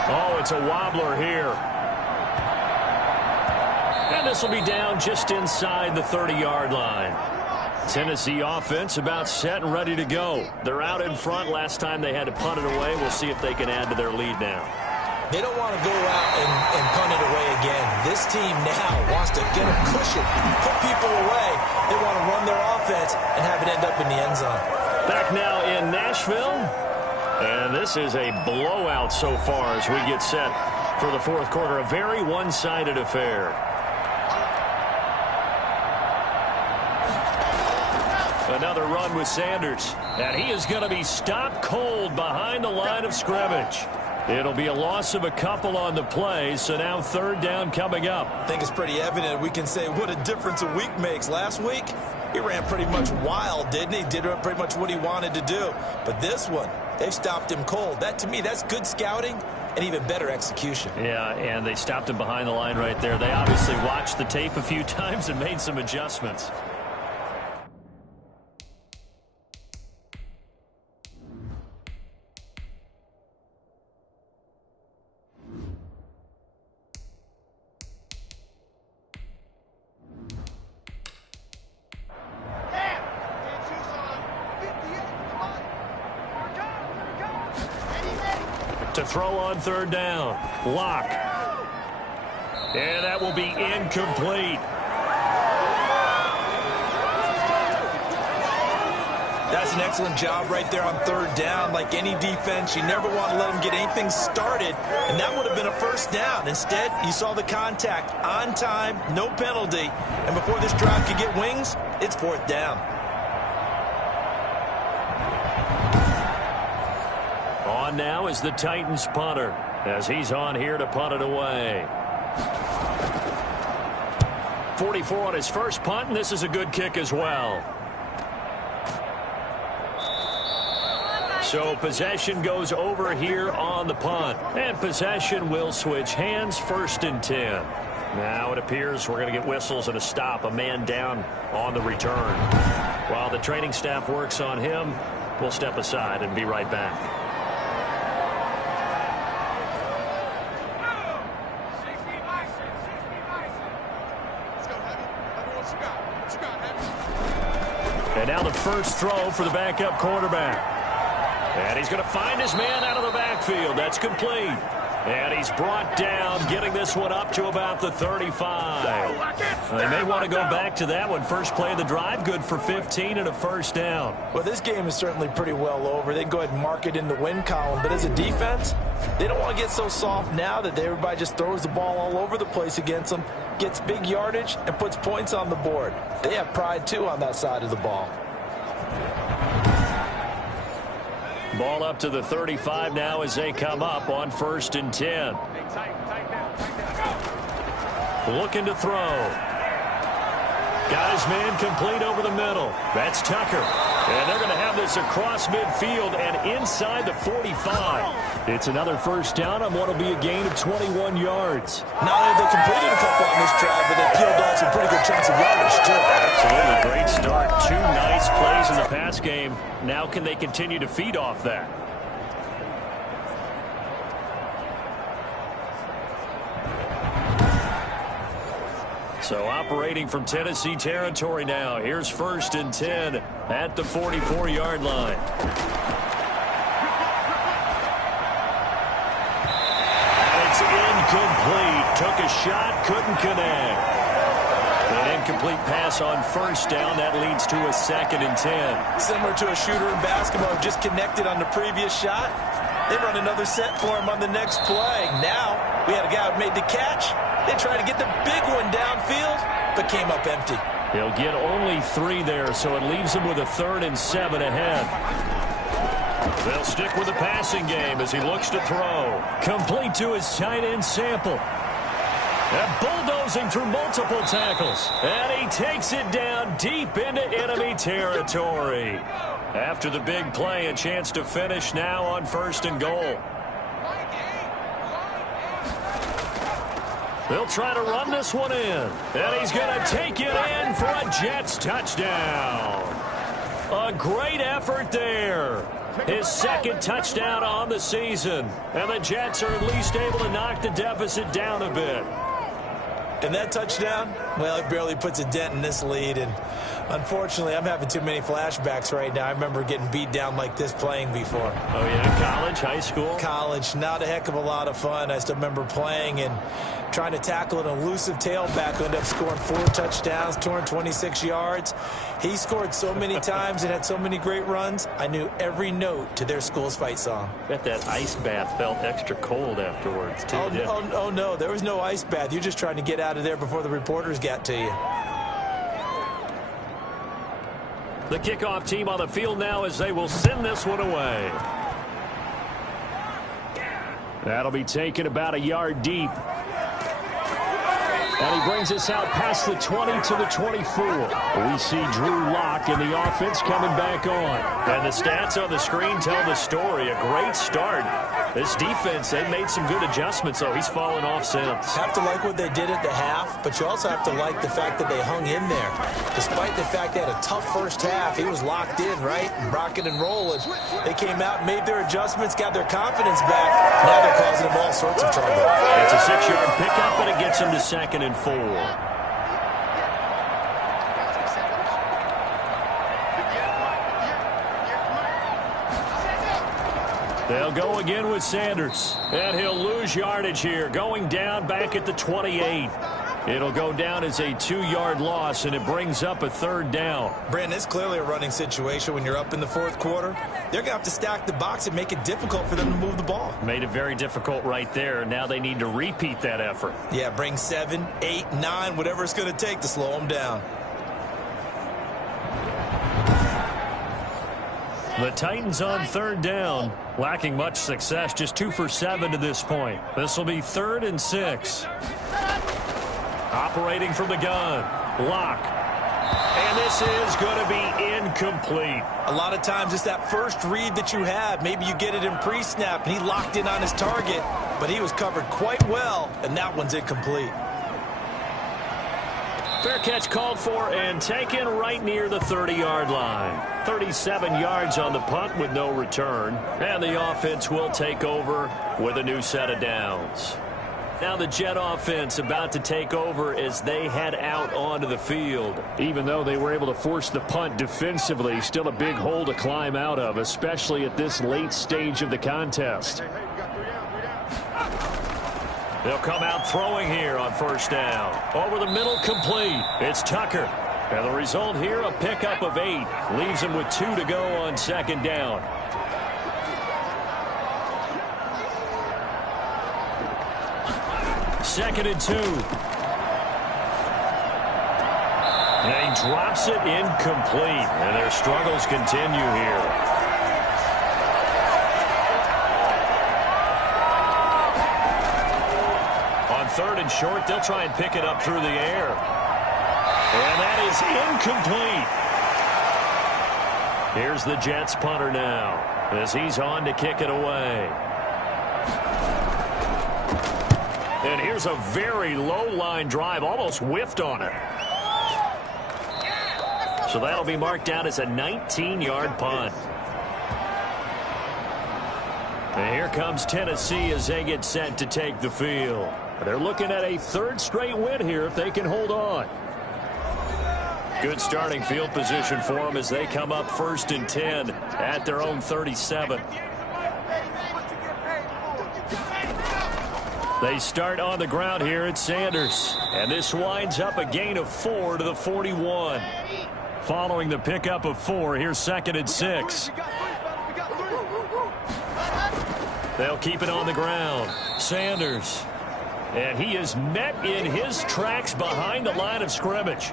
Oh, it's a wobbler here. And this will be down just inside the 30-yard line. Tennessee offense about set and ready to go. They're out in front. Last time they had to punt it away. We'll see if they can add to their lead now. They don't want to go out and punt it away again. This team now wants to get a cushion, put people away. They want to run their offense and have it end up in the end zone. Back now in Nashville. And this is a blowout so far as we get set for the fourth quarter. A very one-sided affair. Another run with Sanders. And he is going to be stopped cold behind the line of scrimmage. It'll be a loss of a couple on the play, so now third down coming up. I think it's pretty evident. We can say what a difference a week makes. Last week, he ran pretty much wild, didn't he? Did pretty much what he wanted to do. But this one, they've stopped him cold. That, to me, that's good scouting and even better execution. Yeah, and they stopped him behind the line right there. They obviously watched the tape a few times and made some adjustments. To throw on third down. Lock. And that will be incomplete. That's an excellent job right there on third down. Like any defense, you never want to let them get anything started, and that would have been a first down. Instead, you saw the contact on time, no penalty, and before this drive could get wings, it's fourth down. On now is the Titans punter, as he's on here to punt it away. 44 on his first punt, and this is a good kick as well. So possession goes over here on the punt. And possession will switch hands, 1st and 10. Now it appears we're going to get whistles and a stop. A man down on the return. While the training staff works on him, we'll step aside and be right back. And now the first throw for the backup quarterback. And he's going to find his man out of the backfield. That's complete. And he's brought down, getting this one up to about the 35. They may want to go back to that one. First play of the drive, good for 15 and a first down. Well, this game is certainly pretty well over. They can go ahead and mark it in the win column. But as a defense, they don't want to get so soft now that everybody just throws the ball all over the place against them, gets big yardage, and puts points on the board. They have pride, too, on that side of the ball. Ball up to the 35 now as they come up on 1st and 10. Looking to throw. Got his man complete over the middle. That's Tucker. And they're going to have this across midfield and inside the 45. It's another first down on what will be a gain of 21 yards. Not only have they completed a couple on this drive, but they peeled off some pretty good chunks of yardage, too. Absolutely great start. 2 nice plays in the pass game. Now can they continue to feed off that? So operating from Tennessee territory now. Here's 1st and 10 at the 44-yard line. And it's incomplete. Took a shot, couldn't connect. An incomplete pass on 1st down. That leads to a 2nd and 10. Similar to a shooter in basketball who just connected on the previous shot. They run another set for him on the next play. Now we had a guy who made the catch. They tried to get the big one downfield, but came up empty. He'll get only 3 there, so it leaves him with a 3rd and 7 ahead. They'll stick with the passing game as he looks to throw. Complete to his tight end Sample. And bulldozing through multiple tackles. And he takes it down deep into enemy territory. After the big play, a chance to finish now on 1st and goal. They'll try to run this one in. And he's going to take it in for a Jets touchdown. A great effort there. His 2nd touchdown on the season. And the Jets are at least able to knock the deficit down a bit. And that touchdown, well, it barely puts a dent in this lead. And unfortunately, I'm having too many flashbacks right now. I remember getting beat down like this playing before. Oh, yeah? College, high school? College, not a heck of a lot of fun. I still remember playing and trying to tackle an elusive tailback who ended up scoring 4 touchdowns, 226 yards. He scored so many times and had so many great runs, I knew every note to their school's fight song. Bet that ice bath felt extra cold afterwards, too. Oh, no, there was no ice bath. You're just trying to get out of there before the reporters got to you. The kickoff team on the field now as they will send this one away. That'll be taken about a yard deep. And he brings us out past the 20 to the 24. We see Drew Lock in the offense coming back on. And the stats on the screen tell the story. A great start. This defense, they made some good adjustments, though. He's fallen off since. Have to like what they did at the half, but you also have to like the fact that they hung in there. Despite the fact they had a tough first half, he was locked in, right? And rocking and rolling. They came out, made their adjustments, got their confidence back. Now they're causing them all sorts of trouble. It's a 6-yard pickup, and it gets him to 2nd and 4. They'll go again with Sanders. And he'll lose yardage here, going down back at the 28. It'll go down as a 2-yard loss, and it brings up a 3rd down. Brandon, it's clearly a running situation when you're up in the 4th quarter. They're going to have to stack the box and make it difficult for them to move the ball. Made it very difficult right there. Now they need to repeat that effort. Yeah, bring 7, 8, 9, whatever it's going to take to slow them down. The Titans on 3rd down, lacking much success, just 2 for 7 to this point. This will be 3rd and 6. Operating from the gun, Lock. And this is going to be incomplete. A lot of times it's that first read that you have. Maybe you get it in pre-snap, and he locked in on his target, but he was covered quite well, and that one's incomplete. Fair catch called for and taken right near the 30-yard line. 37 yards on the punt with no return. And the offense will take over with a new set of downs. Now the Jet offense about to take over as they head out onto the field. Even though they were able to force the punt defensively, still a big hole to climb out of, especially at this late stage of the contest. They'll come out throwing here on 1st down. Over the middle, complete. It's Tucker. And the result here, a pickup of 8. Leaves him with 2 to go on 2nd down. Second and 2. And he drops it incomplete. And their struggles continue here. On 3rd and short, they'll try and pick it up through the air. And that is incomplete. Here's the Jets punter now as he's on to kick it away. And here's a very low line drive, almost whiffed on it. So that'll be marked down as a 19-yard punt. And here comes Tennessee as they get set to take the field. They're looking at a third straight win here if they can hold on. Good starting field position for them as they come up 1st and 10 at their own 37. They start on the ground here at Sanders. And this winds up a gain of 4 to the 41. Following the pickup of 4, here's 2nd and 6. They'll keep it on the ground. Sanders. And he is met in his tracks behind the line of scrimmage.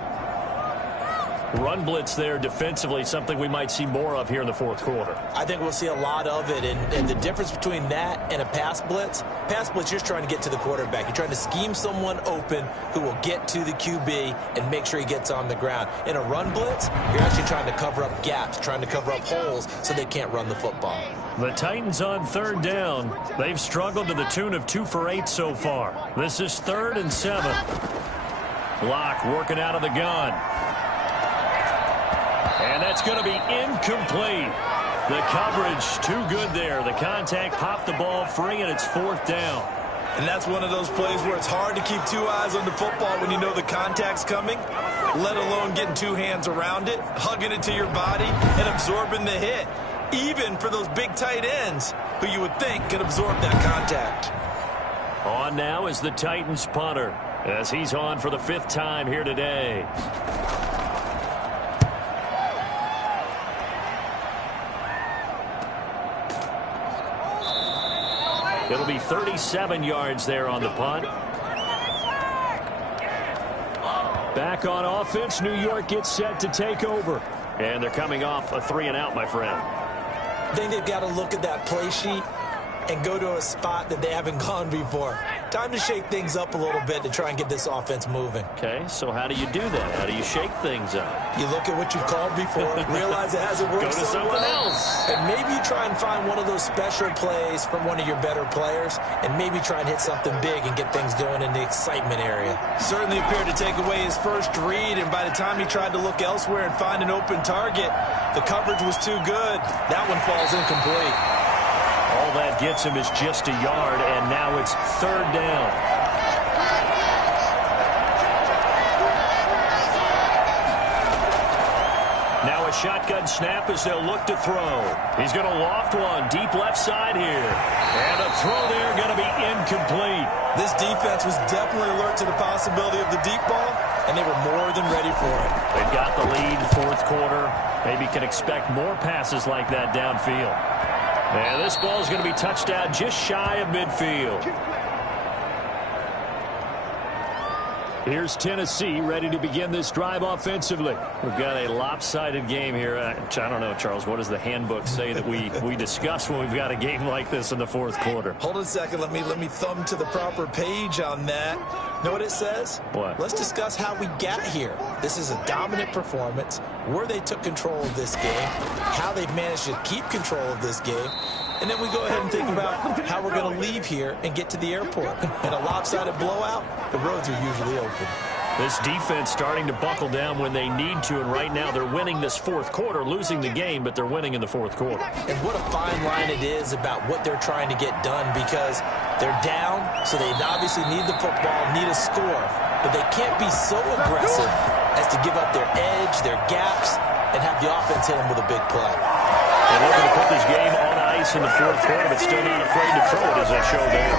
Run blitz there defensively, something we might see more of here in the 4th quarter. I think we'll see a lot of it, and the difference between that and a pass blitz, you're just trying to get to the quarterback. You're trying to scheme someone open who will get to the QB and make sure he gets on the ground. In a run blitz, you're actually trying to cover up gaps, trying to cover up holes so they can't run the football. The Titans on 3rd down. They've struggled to the tune of 2 for 8 so far. This is 3rd and 7. Locke working out of the gun. And that's going to be incomplete. The coverage too good there. The contact popped the ball free, and it's 4th down. And that's one of those plays where it's hard to keep 2 eyes on the football when you know the contact's coming, let alone getting 2 hands around it, hugging it to your body, and absorbing the hit, even for those big tight ends who you would think could absorb that contact. On now is the Titans punter as he's on for the 5th time here today. It'll be 37 yards there on the punt. Back on offense, New York gets set to take over. And they're coming off a 3-and-out, my friend. I think they've got to look at that play sheet and go to a spot that they haven't gone before. Time to shake things up a little bit to try and get this offense moving. Okay, so how do you do that? How do you shake things up? You look at what you called before, realize it hasn't worked Go to so something well, else. and maybe you try and find one of those special plays from one of your better players, and maybe try and hit something big and get things going in the excitement area. Certainly appeared to take away his first read, and by the time he tried to look elsewhere and find an open target, the coverage was too good. That one falls incomplete. All that gets him is just a yard, and now it's 3rd down. Now a shotgun snap as they'll look to throw. He's going to loft one deep left side here. And a throw there going to be incomplete. This defense was definitely alert to the possibility of the deep ball, and they were more than ready for it. They've got the lead, 4th quarter. Maybe can expect more passes like that downfield. And this ball is going to be touched out just shy of midfield. Here's Tennessee ready to begin this drive offensively. We've got a lopsided game here. I don't know, Charles, what does the handbook say that we discuss when we've got a game like this in the 4th quarter? Hold on a second. Let me thumb to the proper page on that. Know what it says? What? Let's discuss how we got here. This is a dominant performance, where they took control of this game, how they've managed to keep control of this game, and then we go ahead and think about how we're going to leave here and get to the airport. In a lopsided blowout, the roads are usually open. This defense starting to buckle down when they need to, and right now they're winning this 4th quarter, losing the game, but they're winning in the 4th quarter. And what a fine line it is about what they're trying to get done, because they're down, so they obviously need the football, need a score, but they can't be so aggressive as to give up their edge, their gaps, and have the offense hit them with a big play. They're looking to put this game on ice in the 4th quarter, but still not afraid to throw it as they show there.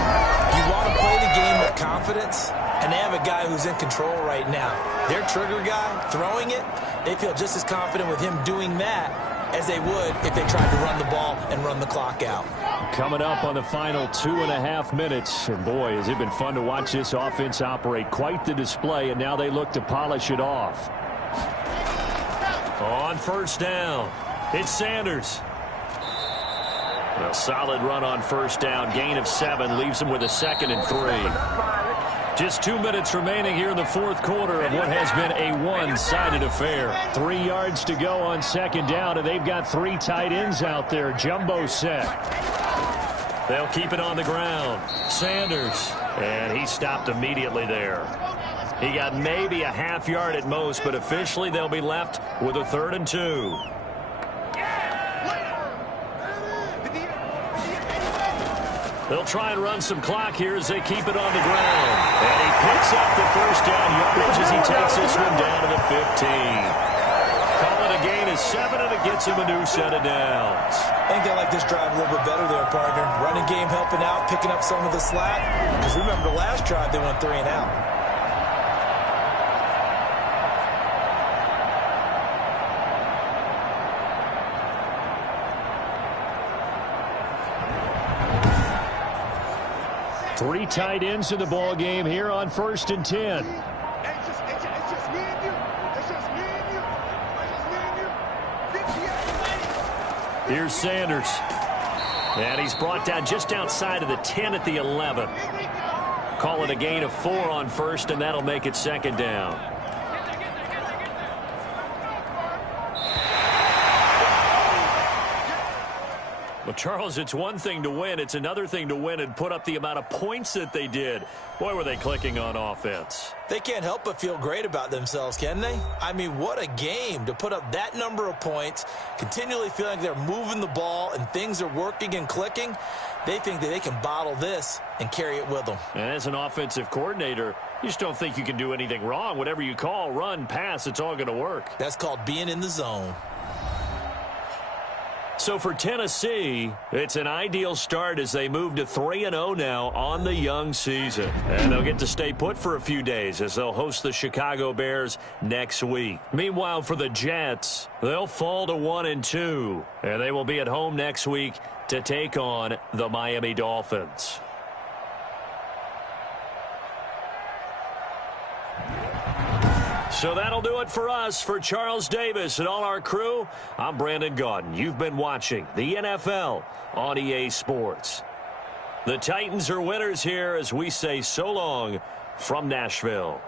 You want to play the game with confidence, and they have a guy who's in control right now. Their trigger guy throwing it, they feel just as confident with him doing that as they would if they tried to run the ball and run the clock out. Coming up on the final 2.5 minutes, and boy, has it been fun to watch this offense operate. Quite the display, and now they look to polish it off. On 1st down, it's Sanders. A solid run on 1st down, gain of 7, leaves them with a 2nd and 3. Just 2 minutes remaining here in the 4th quarter of what has been a one-sided affair. 3 yards to go on 2nd down, and they've got 3 tight ends out there. Jumbo set. They'll keep it on the ground. Sanders, and he stopped immediately there. He got maybe a half yard at most, but officially they'll be left with a 3rd and 2. They'll try and run some clock here as they keep it on the ground. And he picks up the first down yardage as he takes this one down to the 15. Call it a gain of 7, and it gets him a new set of downs. I think they like this drive a little bit better there, partner. Running game helping out, picking up some of the slack. Because remember, the last drive they went 3 and out. Three tight ends in the ball game here on 1st and 10. Here's Sanders. And he's brought down just outside of the 10 at the 11. Call it a gain of 4 on 1st, and that'll make it 2nd down. Well, Charles, it's one thing to win. It's another thing to win and put up the amount of points that they did. Boy, were they clicking on offense. They can't help but feel great about themselves, can they? I mean, what a game to put up that number of points, continually feeling like they're moving the ball and things are working and clicking. They think that they can bottle this and carry it with them. And as an offensive coordinator, you just don't think you can do anything wrong. Whatever you call, run, pass, it's all going to work. That's called being in the zone. So for Tennessee, it's an ideal start as they move to 3-0 now on the young season. And they'll get to stay put for a few days as they'll host the Chicago Bears next week. Meanwhile, for the Jets, they'll fall to 1-2. And they will be at home next week to take on the Miami Dolphins. So that'll do it for us. For Charles Davis and all our crew, I'm Brandon Gaudin. You've been watching the NFL on EA Sports. The Titans are winners here as we say so long from Nashville.